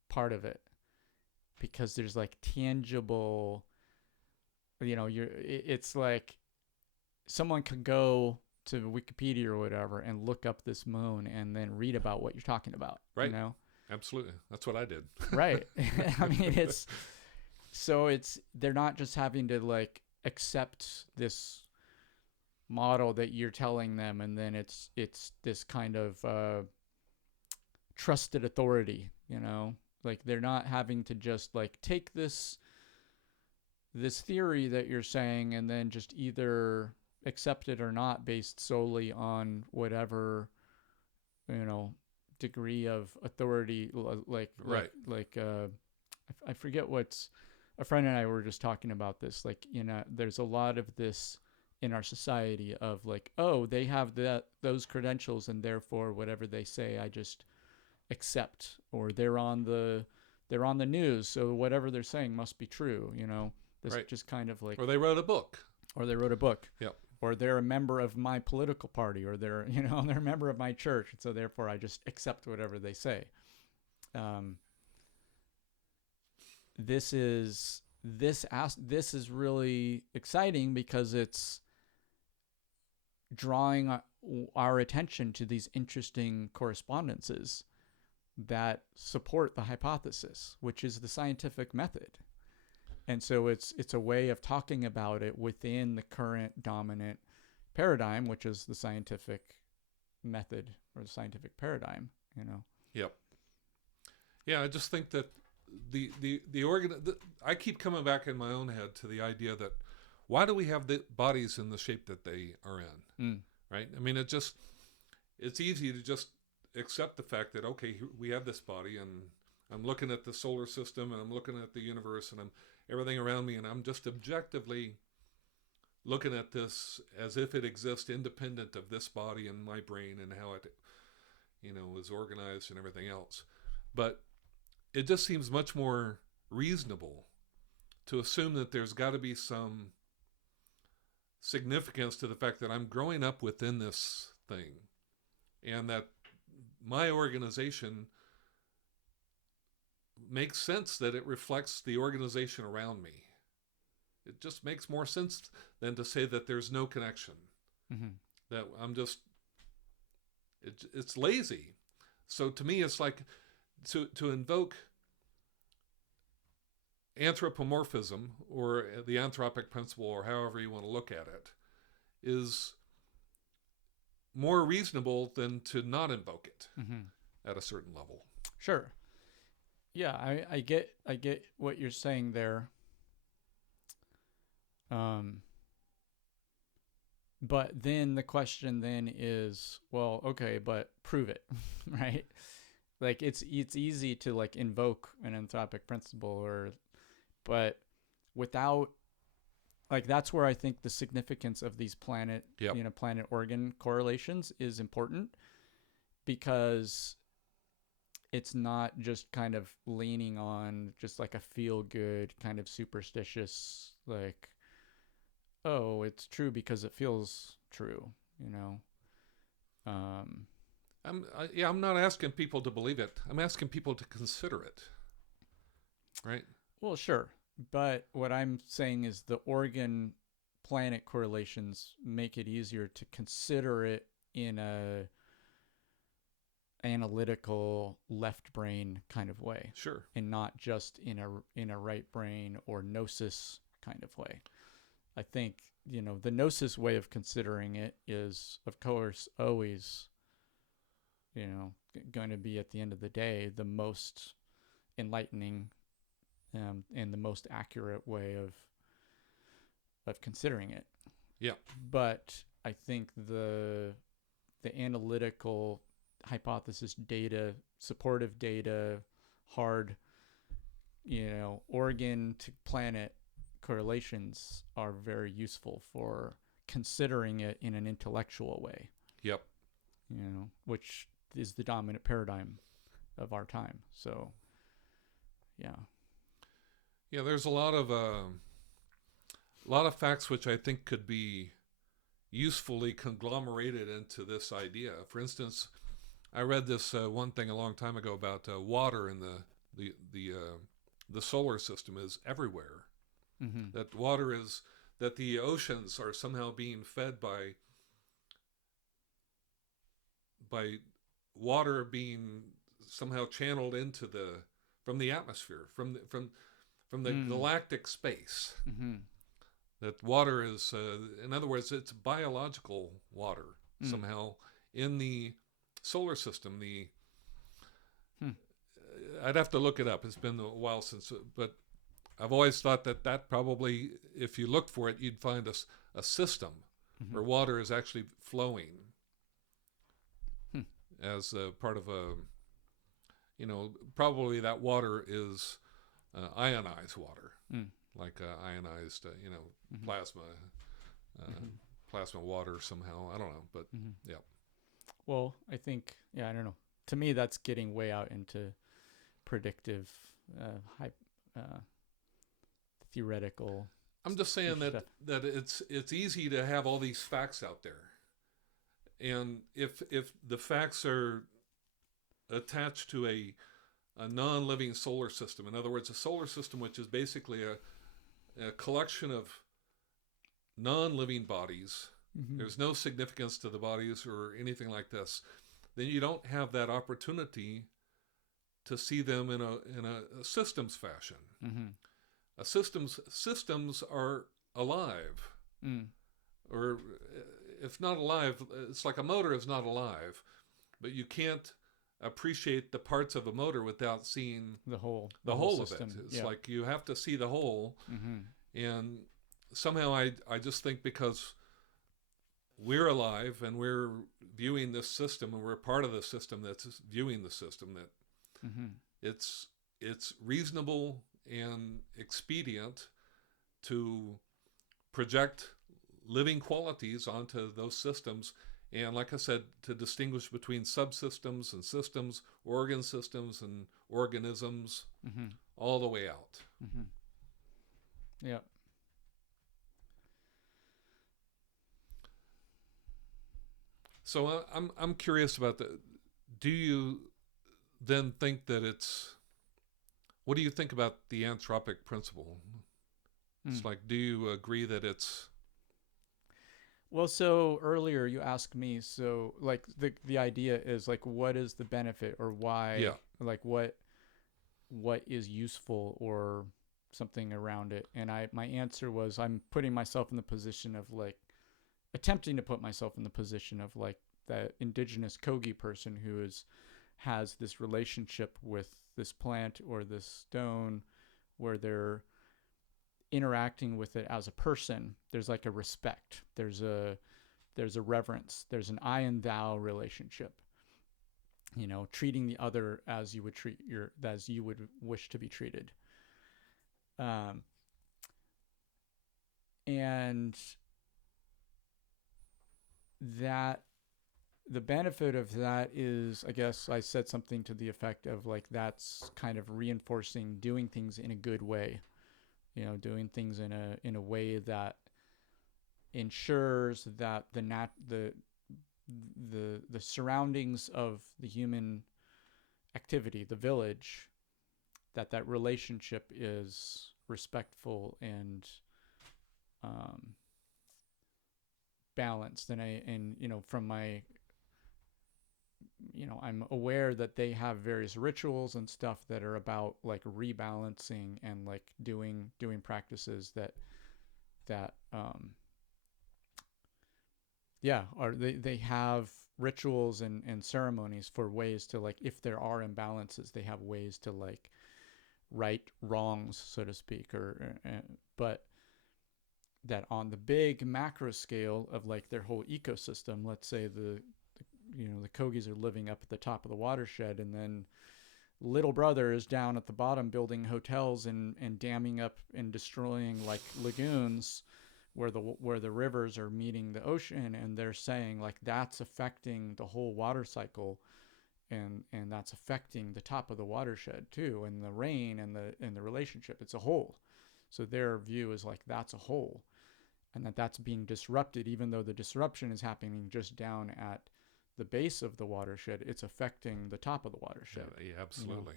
part of it, because there's like tangible, it's like someone could go to Wikipedia or whatever and look up this moon and then read about what you're talking about. Right. Absolutely. That's what I did. Right. I mean, they're not just having to like accept this model that you're telling them, and then it's this kind of trusted authority, like they're not having to just like take this theory that you're saying and then just either accept it or not based solely on whatever degree of authority, like right. I forget what's, a friend and I were just talking about this, like there's a lot of this in our society of like, oh, they have those credentials and therefore whatever they say I just accept, or they're on the news, so whatever they're saying must be true, this right. Just kind of like, or they wrote a book. Yep. Or they're a member of my political party, or they're they're a member of my church, so therefore I just accept whatever they say. This is really exciting because it's drawing our attention to these interesting correspondences that support the hypothesis, which is the scientific method. And so it's a way of talking about it within the current dominant paradigm, which is the scientific method or the scientific paradigm, Yep. Yeah, I just think that I keep coming back in my own head to the idea that why do we have the bodies in the shape that they are in? Right? I mean, it's easy to just accept the fact that, okay, we have this body, and I'm looking at the solar system, and I'm looking at the universe, and I'm everything around me, and I'm just objectively looking at this as if it exists independent of this body and my brain and how it, is organized and everything else. But it just seems much more reasonable to assume that there's got to be some significance to the fact that I'm growing up within this thing, and that my organization makes sense, that it reflects the organization around me. It just makes more sense than to say that there's no connection. Mm-hmm. That I'm just, it's lazy. So to me, it's like to invoke anthropomorphism, or the anthropic principle, or however you want to look at it, is more reasonable than to not invoke it at a certain level. Sure. Yeah, I get what you're saying there. But then the question then is, well, okay, but prove it, right? Like it's easy to like invoke an anthropic principle, but without, like, that's where I think the significance of these planet organ correlations is important, because it's not just kind of leaning on just like a feel good kind of superstitious, like, oh, it's true because it feels true, I'm not asking people to believe it. I'm asking people to consider it. Right? Well, sure. But what I'm saying is the organ planet correlations make it easier to consider it in a analytical left brain kind of way. Sure. And not just in a right brain or gnosis kind of way. I think, the gnosis way of considering it is, of course, always, going to be, at the end of the day, the most enlightening and the most accurate way of considering it. Yeah. But I think the analytical hypothesis data, supportive data, hard, organ to planet correlations are very useful for considering it in an intellectual way. Yep. Which is the dominant paradigm of our time. So, yeah. Yeah, there's a lot of facts which I think could be usefully conglomerated into this idea. For instance, I read this one thing a long time ago about water in the solar system is everywhere. Mm-hmm. That the oceans are somehow being fed by water being somehow channeled into from the atmosphere, from the galactic space. Mm-hmm. That water is, in other words, it's biological water somehow in the solar system. I'd have to look it up. It's been a while since, but I've always thought that probably, if you looked for it, you'd find a system where water is actually flowing as a part of probably that water is ionized water, like ionized, plasma, plasma water somehow. I don't know, but yeah. Well, I think, I don't know. To me, that's getting way out into predictive, theoretical. I'm just saying stuff. that it's easy to have all these facts out there, and if the facts are attached to a non-living solar system, in other words, a solar system which is basically a collection of non-living bodies, there's no significance to the bodies or anything like this, then you don't have that opportunity to see them in a systems fashion. Systems are alive, or if not alive, it's like a motor is not alive, but you can't appreciate the parts of a motor without seeing the whole of system. it. It's like you have to see the whole, and somehow I just think because we're alive and we're viewing this system and we're part of the system that's viewing the system, that it's reasonable and expedient to project living qualities onto those systems And like I said, to distinguish between subsystems and systems, organ systems and organisms, all the way out. Yeah. So I'm curious about do you then think that what do you think about the anthropic principle? It's like, do you agree that it's... Well, so earlier you asked me, so like the idea is like, what is the benefit, or why, Yeah. like what is useful or something around it. And my answer was, I'm putting myself in the position of like, attempting to put myself in the position of like that indigenous Kogi person who has this relationship with this plant or this stone where they're interacting with it as a person. There's like a respect, there's a reverence, there's an I and thou relationship, treating the other as you would wish to be treated. And that the benefit of that is, I guess I said something to the effect of like, that's kind of reinforcing doing things in a good way, doing things in a way that ensures that the surroundings of the human activity, the village, that relationship is respectful and balanced. And from my, I'm aware that they have various rituals and stuff that are about like rebalancing and like doing practices that they have rituals and ceremonies for ways to, like, if there are imbalances, they have ways to like right wrongs, so to speak, but that on the big macro scale of like their whole ecosystem, let's say the Kogis are living up at the top of the watershed, and then little brother is down at the bottom building hotels and damming up and destroying like lagoons where the rivers are meeting the ocean, and they're saying like that's affecting the whole water cycle, and that's affecting the top of the watershed too, and the rain and the relationship. It's a whole. So their view is like that's a whole, and that's being disrupted, even though the disruption is happening just down at the base of the watershed. It's affecting the top of the watershed. Yeah, absolutely.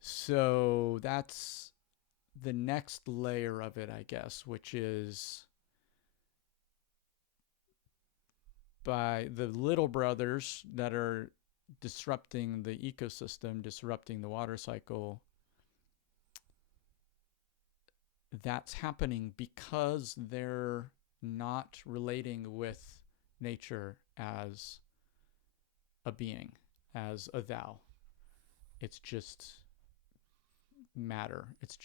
So that's the next layer of it, I guess, which is by the little brothers that are disrupting the ecosystem, disrupting the water cycle. That's happening because they're not relating with nature as a being, as a thou. It's just matter. It's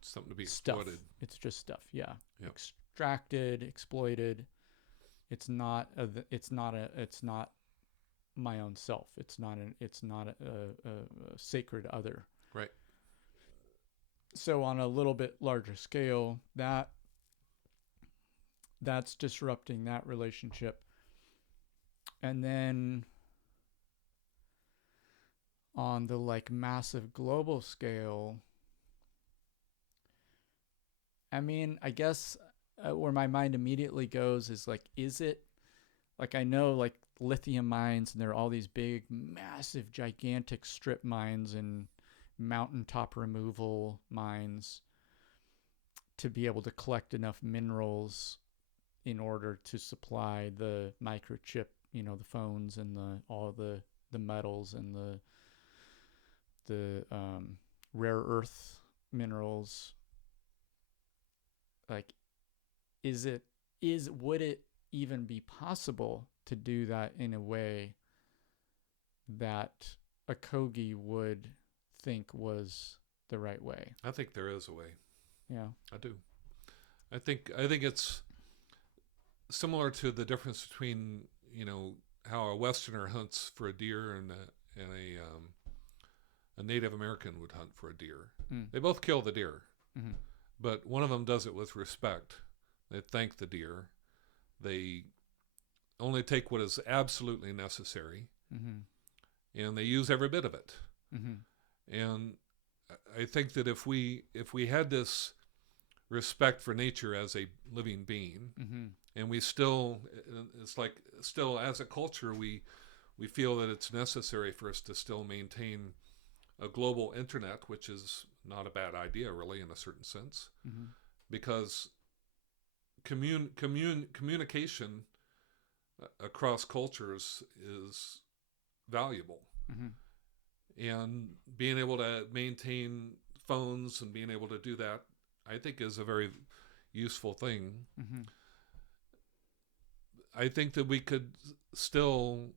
something to be stuff. exploited. It's just stuff. Yeah. Yep. Extracted, exploited. It's not my own self. It's not a sacred other. Right. So on a little bit larger scale, that's disrupting that relationship. And then on the like massive global scale, I mean, I guess where my mind immediately goes is like, is it like, I know like lithium mines, and there are all these big, massive, gigantic strip mines and mountaintop removal mines to be able to collect enough minerals in order to supply the microchip, the phones and all the metals and the rare earth minerals. Like, would it even be possible to do that in a way that a Kogi would think was the right way? I think there is a way. Yeah, I do. I think it's similar to the difference between how a Westerner hunts for a deer and a Native American would hunt for a deer. They both kill the deer. Mm-hmm. but one of them does it with respect. They thank the deer. They only take what is absolutely necessary, Mm-hmm. and they use every bit of it. Mm-hmm. And I think that if we had this respect for nature as a living being, Mm-hmm. and we still, it's like still as a culture, we feel that it's necessary for us to still maintain a global internet, which is not a bad idea really in a certain sense, Mm-hmm. because communication across cultures is valuable. Mm-hmm. And being able to maintain phones and being able to do that, I think, is a very useful thing. Mm-hmm. I think that we could still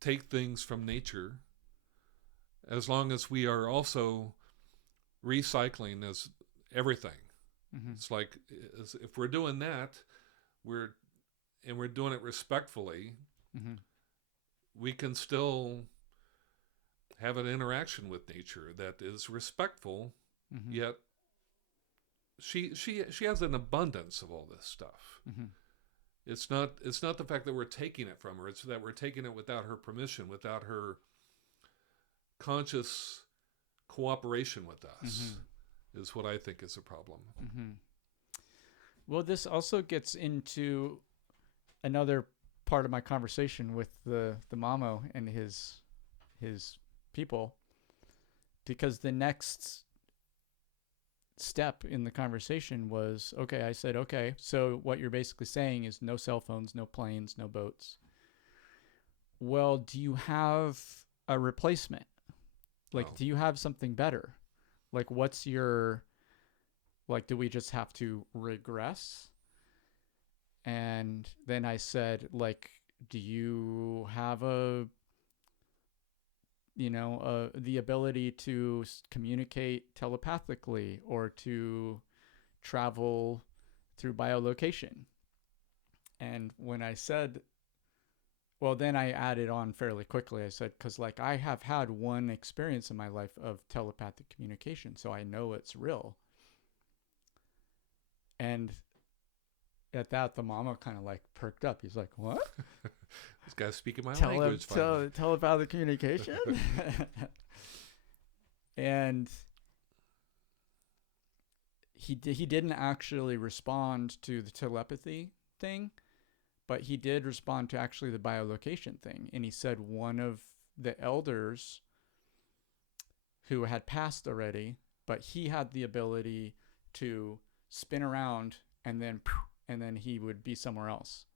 take things from nature as long as we are also recycling as everything. Mm-hmm. It's like, if we're doing that, we're doing it respectfully, Mm-hmm. we can still have an interaction with nature that is respectful, Mm-hmm. yet she has an abundance of all this stuff. Mm-hmm. It's not the fact that we're taking it from her, it's that we're taking it without her permission, without her conscious cooperation with us, is what I think is a problem. Mm-hmm. Well, this also gets into another part of my conversation with the Mamo and his people, because the next step in the conversation was, okay, I said, okay, so what you're basically saying is no cell phones, no planes, no boats. Well, do you have a replacement? Like, Oh. do you have something better? Like, what's your, like, do we just have to regress? And then I said, like, do you have the ability to communicate telepathically or to travel through biolocation? And when I said, well, then I added on fairly quickly. I said, because like I have had one experience in my life of telepathic communication, so I know it's real. And at that, the mama kind of like perked up. He's like, "What? This guy's speaking my language." Telepathic communication?" And he didn't actually respond to the telepathy thing, but he did respond to actually the biolocation thing. And he said one of the elders who had passed already, but he had the ability to spin around and then he would be somewhere else.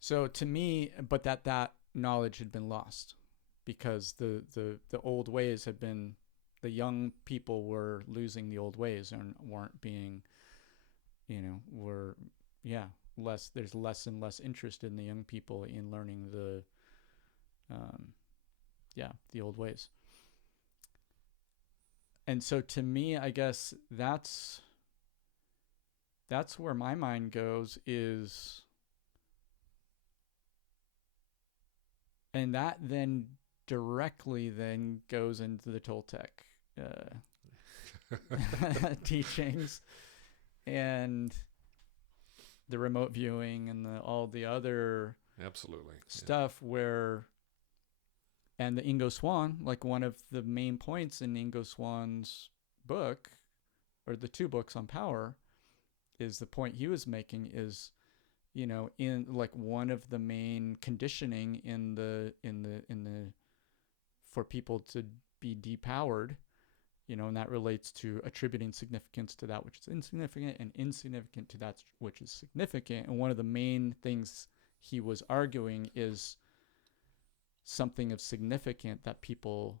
So to me, but that knowledge had been lost because the old ways had been, the young people were losing the old ways and weren't being, were, less, there's less and less interest in the young people in learning the old ways. And so to me, I guess that's where my mind goes, is, and that then directly then goes into the Toltec teachings and the remote viewing and all the other absolutely stuff, where, and the Ingo Swann, like one of the main points in Ingo Swann's book, or the two books on power, is the point he was making is, in like one of the main conditioning in the for people to be depowered, and that relates to attributing significance to that which is insignificant and insignificant to that which is significant. And one of the main things he was arguing is something of significant that people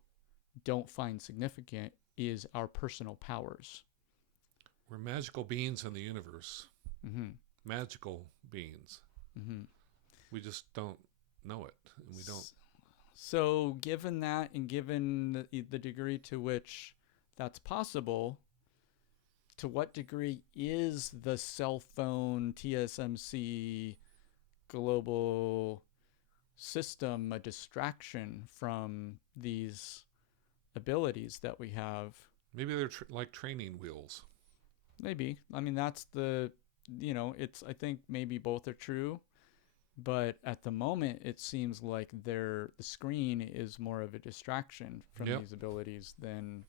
don't find significant is our personal powers. We're magical beings in the universe. Mm-hmm. Magical beings. Mm-hmm. We just don't know it, and we don't. So given that, and given the degree to which that's possible, to what degree is the cell phone TSMC global system a distraction from these abilities that we have? Maybe they're like training wheels. Maybe. I mean, that's it's, I think maybe both are true, but at the moment it seems like the screen is more of a distraction from Yep. these abilities than,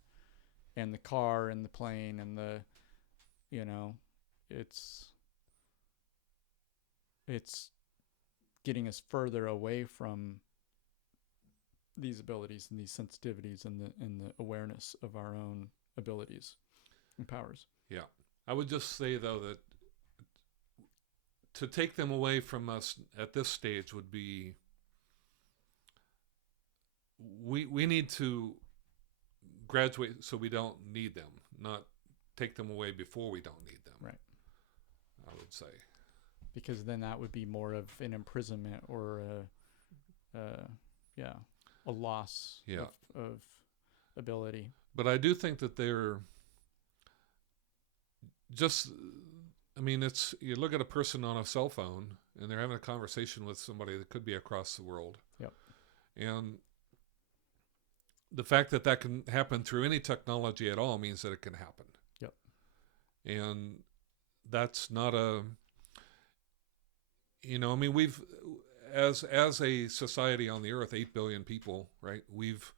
and the car and the plane and the, you know, it's it's getting us further away from these abilities and these sensitivities and the awareness of our own abilities and powers. Yeah. I would just say, though, that to take them away from us at this stage would be, we need to graduate so we don't need them, not take them away before we don't need them. Right. I would say. Because then that would be more of an imprisonment or a loss Yeah. of ability. But I do think that they're just, I mean, it's, you look at a person on a cell phone and they're having a conversation with somebody that could be across the world. Yep. And the fact that that can happen through any technology at all means that it can happen. Yep. And that's not a, I mean, we've, as a society on the earth, 8 billion people, right? We've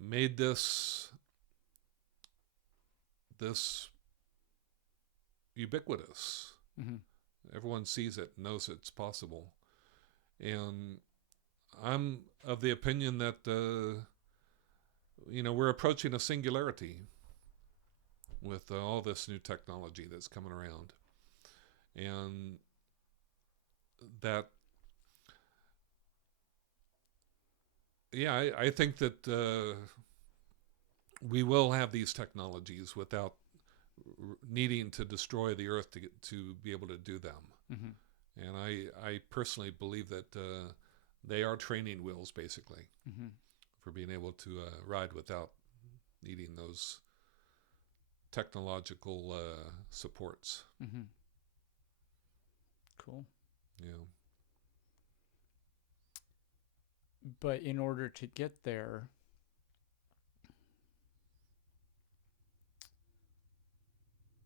made this ubiquitous. Mm-hmm. Everyone sees it, knows it's possible. And I'm of the opinion that, we're approaching a singularity with all this new technology that's coming around. And that, I think that we will have these technologies without needing to destroy the earth to be able to do them. Mm-hmm. And I personally believe that they are training wheels, basically, mm-hmm. for being able to ride without needing those technological supports. Mm-hmm. Cool. Yeah. But in order to get there,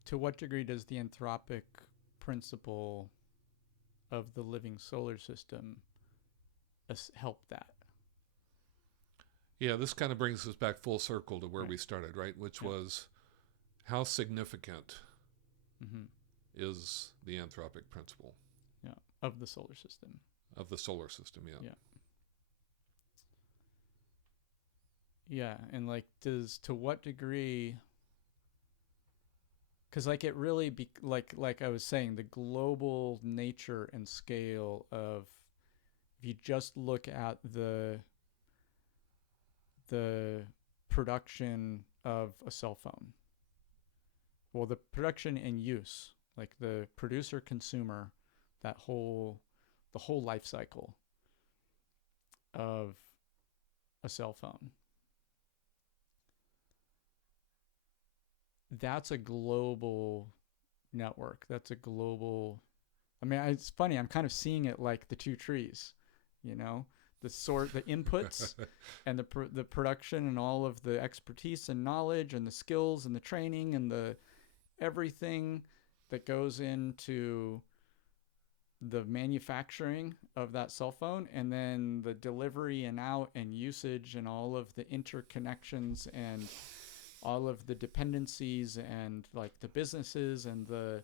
to what degree does the anthropic principle of the living solar system help that? Yeah, this kind of brings us back full circle to where right. we started, right? Which was, how significant mm-hmm. is the anthropic principle? Yeah, of the solar system. Of the solar system, yeah. Yeah. Yeah, and like, to what degree? Because like it really like I was saying, the global nature and scale of, if you just look at the production of a cell phone, well, the production and use, like the producer consumer, the whole life cycle of a cell phone, that's a global network. That's a global, I mean, it's funny, I'm kind of seeing it like the two trees, the inputs and the production and all of the expertise and knowledge and the skills and the training and the everything that goes into the manufacturing of that cell phone, and then the delivery and out and usage and all of the interconnections and all of the dependencies and like the businesses and the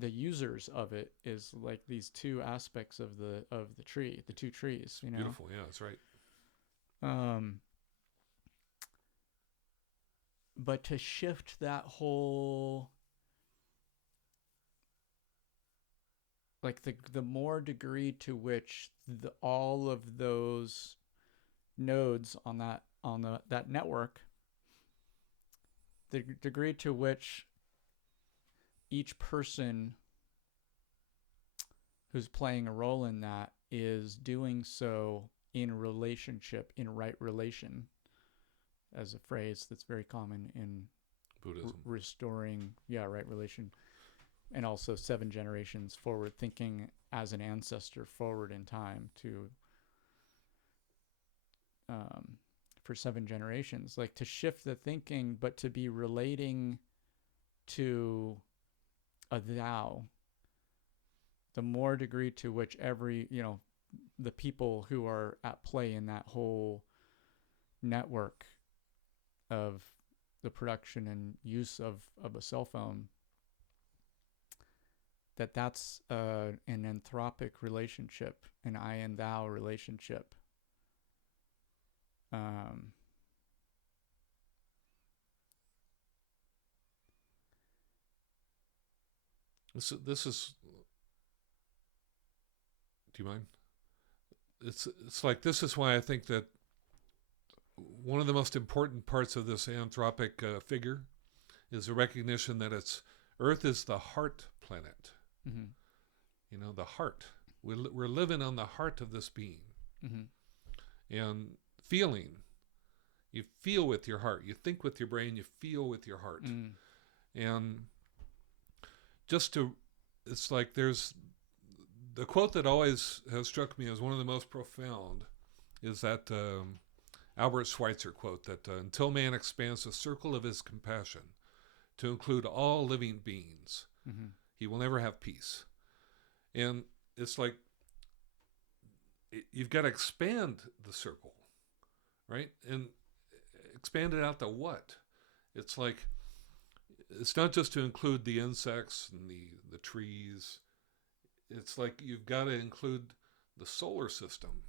users of it, is like these two aspects of the tree, the two trees, Beautiful. Yeah, that's right. But to shift that whole, like the more degree to which all of those nodes on that network, the degree to which each person who's playing a role in that is doing so in relationship, in right relation, as a phrase that's very common in Buddhism. Restoring, right relation, and also 7 generations forward, thinking as an ancestor forward in time to for 7 generations. Like, to shift the thinking, but to be relating to a thou, the more degree to which every, the people who are at play in that whole network of the production and use of a cell phone, that's an anthropic relationship, an I and thou relationship. This is. Do you mind? It's like, this is why I think that one of the most important parts of this anthropic figure is the recognition that Earth is the heart planet. Mm-hmm. The heart. We're living on the heart of this being. Mm-hmm. And feeling. You feel with your heart. You think with your brain. You feel with your heart. Mm. And it's like, there's the quote that always has struck me as one of the most profound is that Albert Schweitzer quote that until man expands the circle of his compassion to include all living beings, mm-hmm. he will never have peace. And it's like, you've got to expand the circle, right? And expand it out to what? It's like, it's not just to include the insects and the trees. It's like, you've got to include the solar system.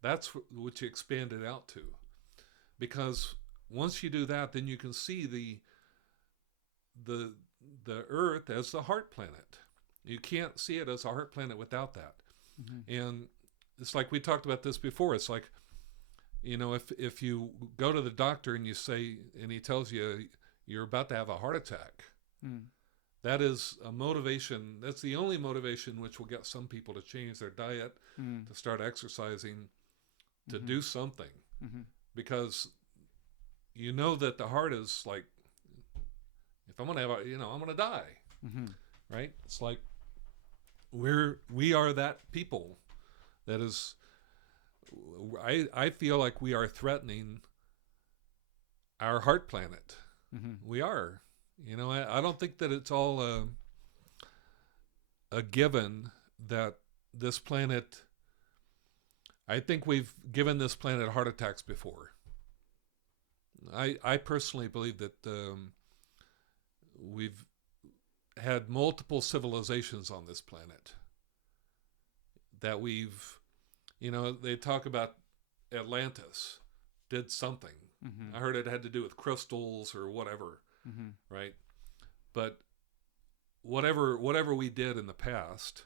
That's what you expand it out to. Because once you do that, then you can see the Earth as the heart planet. You can't see it as a heart planet without that. Mm-hmm. And it's like, we talked about this before. It's like, if you go to the doctor and he tells you you're about to have a heart attack, that is a motivation. That's the only motivation which will get some people to change their diet, to start exercising, to mm-hmm. do something. Mm-hmm. Because that the heart is like, if I'm going to have I'm going to die. Mm-hmm. Right? It's like, we are that people that is, I feel like we are threatening our heart planet. Mm-hmm. We are. I don't think that it's all a given that this planet, I think we've given this planet heart attacks before. I personally believe that we've had multiple civilizations on this planet. That we've, they talk about Atlantis did something. Mm-hmm. I heard it had to do with crystals or whatever, mm-hmm. right? But whatever we did in the past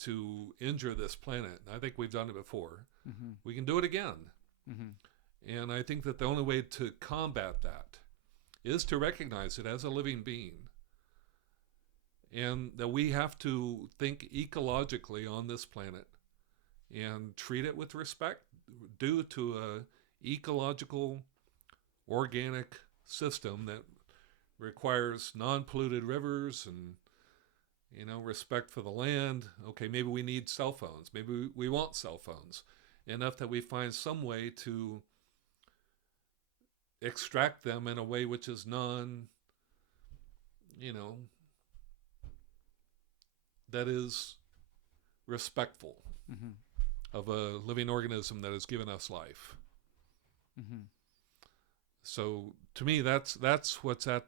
to injure this planet, I think we've done it before, mm-hmm. we can do it again. Mm-hmm. And I think that the only way to combat that is to recognize it as a living being. And that we have to think ecologically on this planet and treat it with respect due to a ecological, organic system that requires non-polluted rivers and, respect for the land. Okay, maybe we need cell phones. Maybe we want cell phones. Enough that we find some way to extract them in a way which is that is respectful mm-hmm. of a living organism that has given us life. Mm-hmm. So to me, that's what's at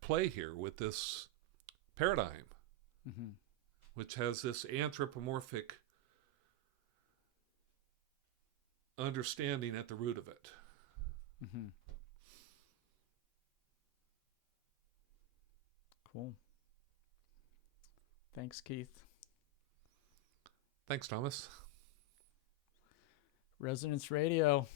play here with this paradigm, mm-hmm. which has this anthropomorphic understanding at the root of it. Mm-hmm. Cool. Thanks, Keith. Thanks, Thomas. Resonance Radio.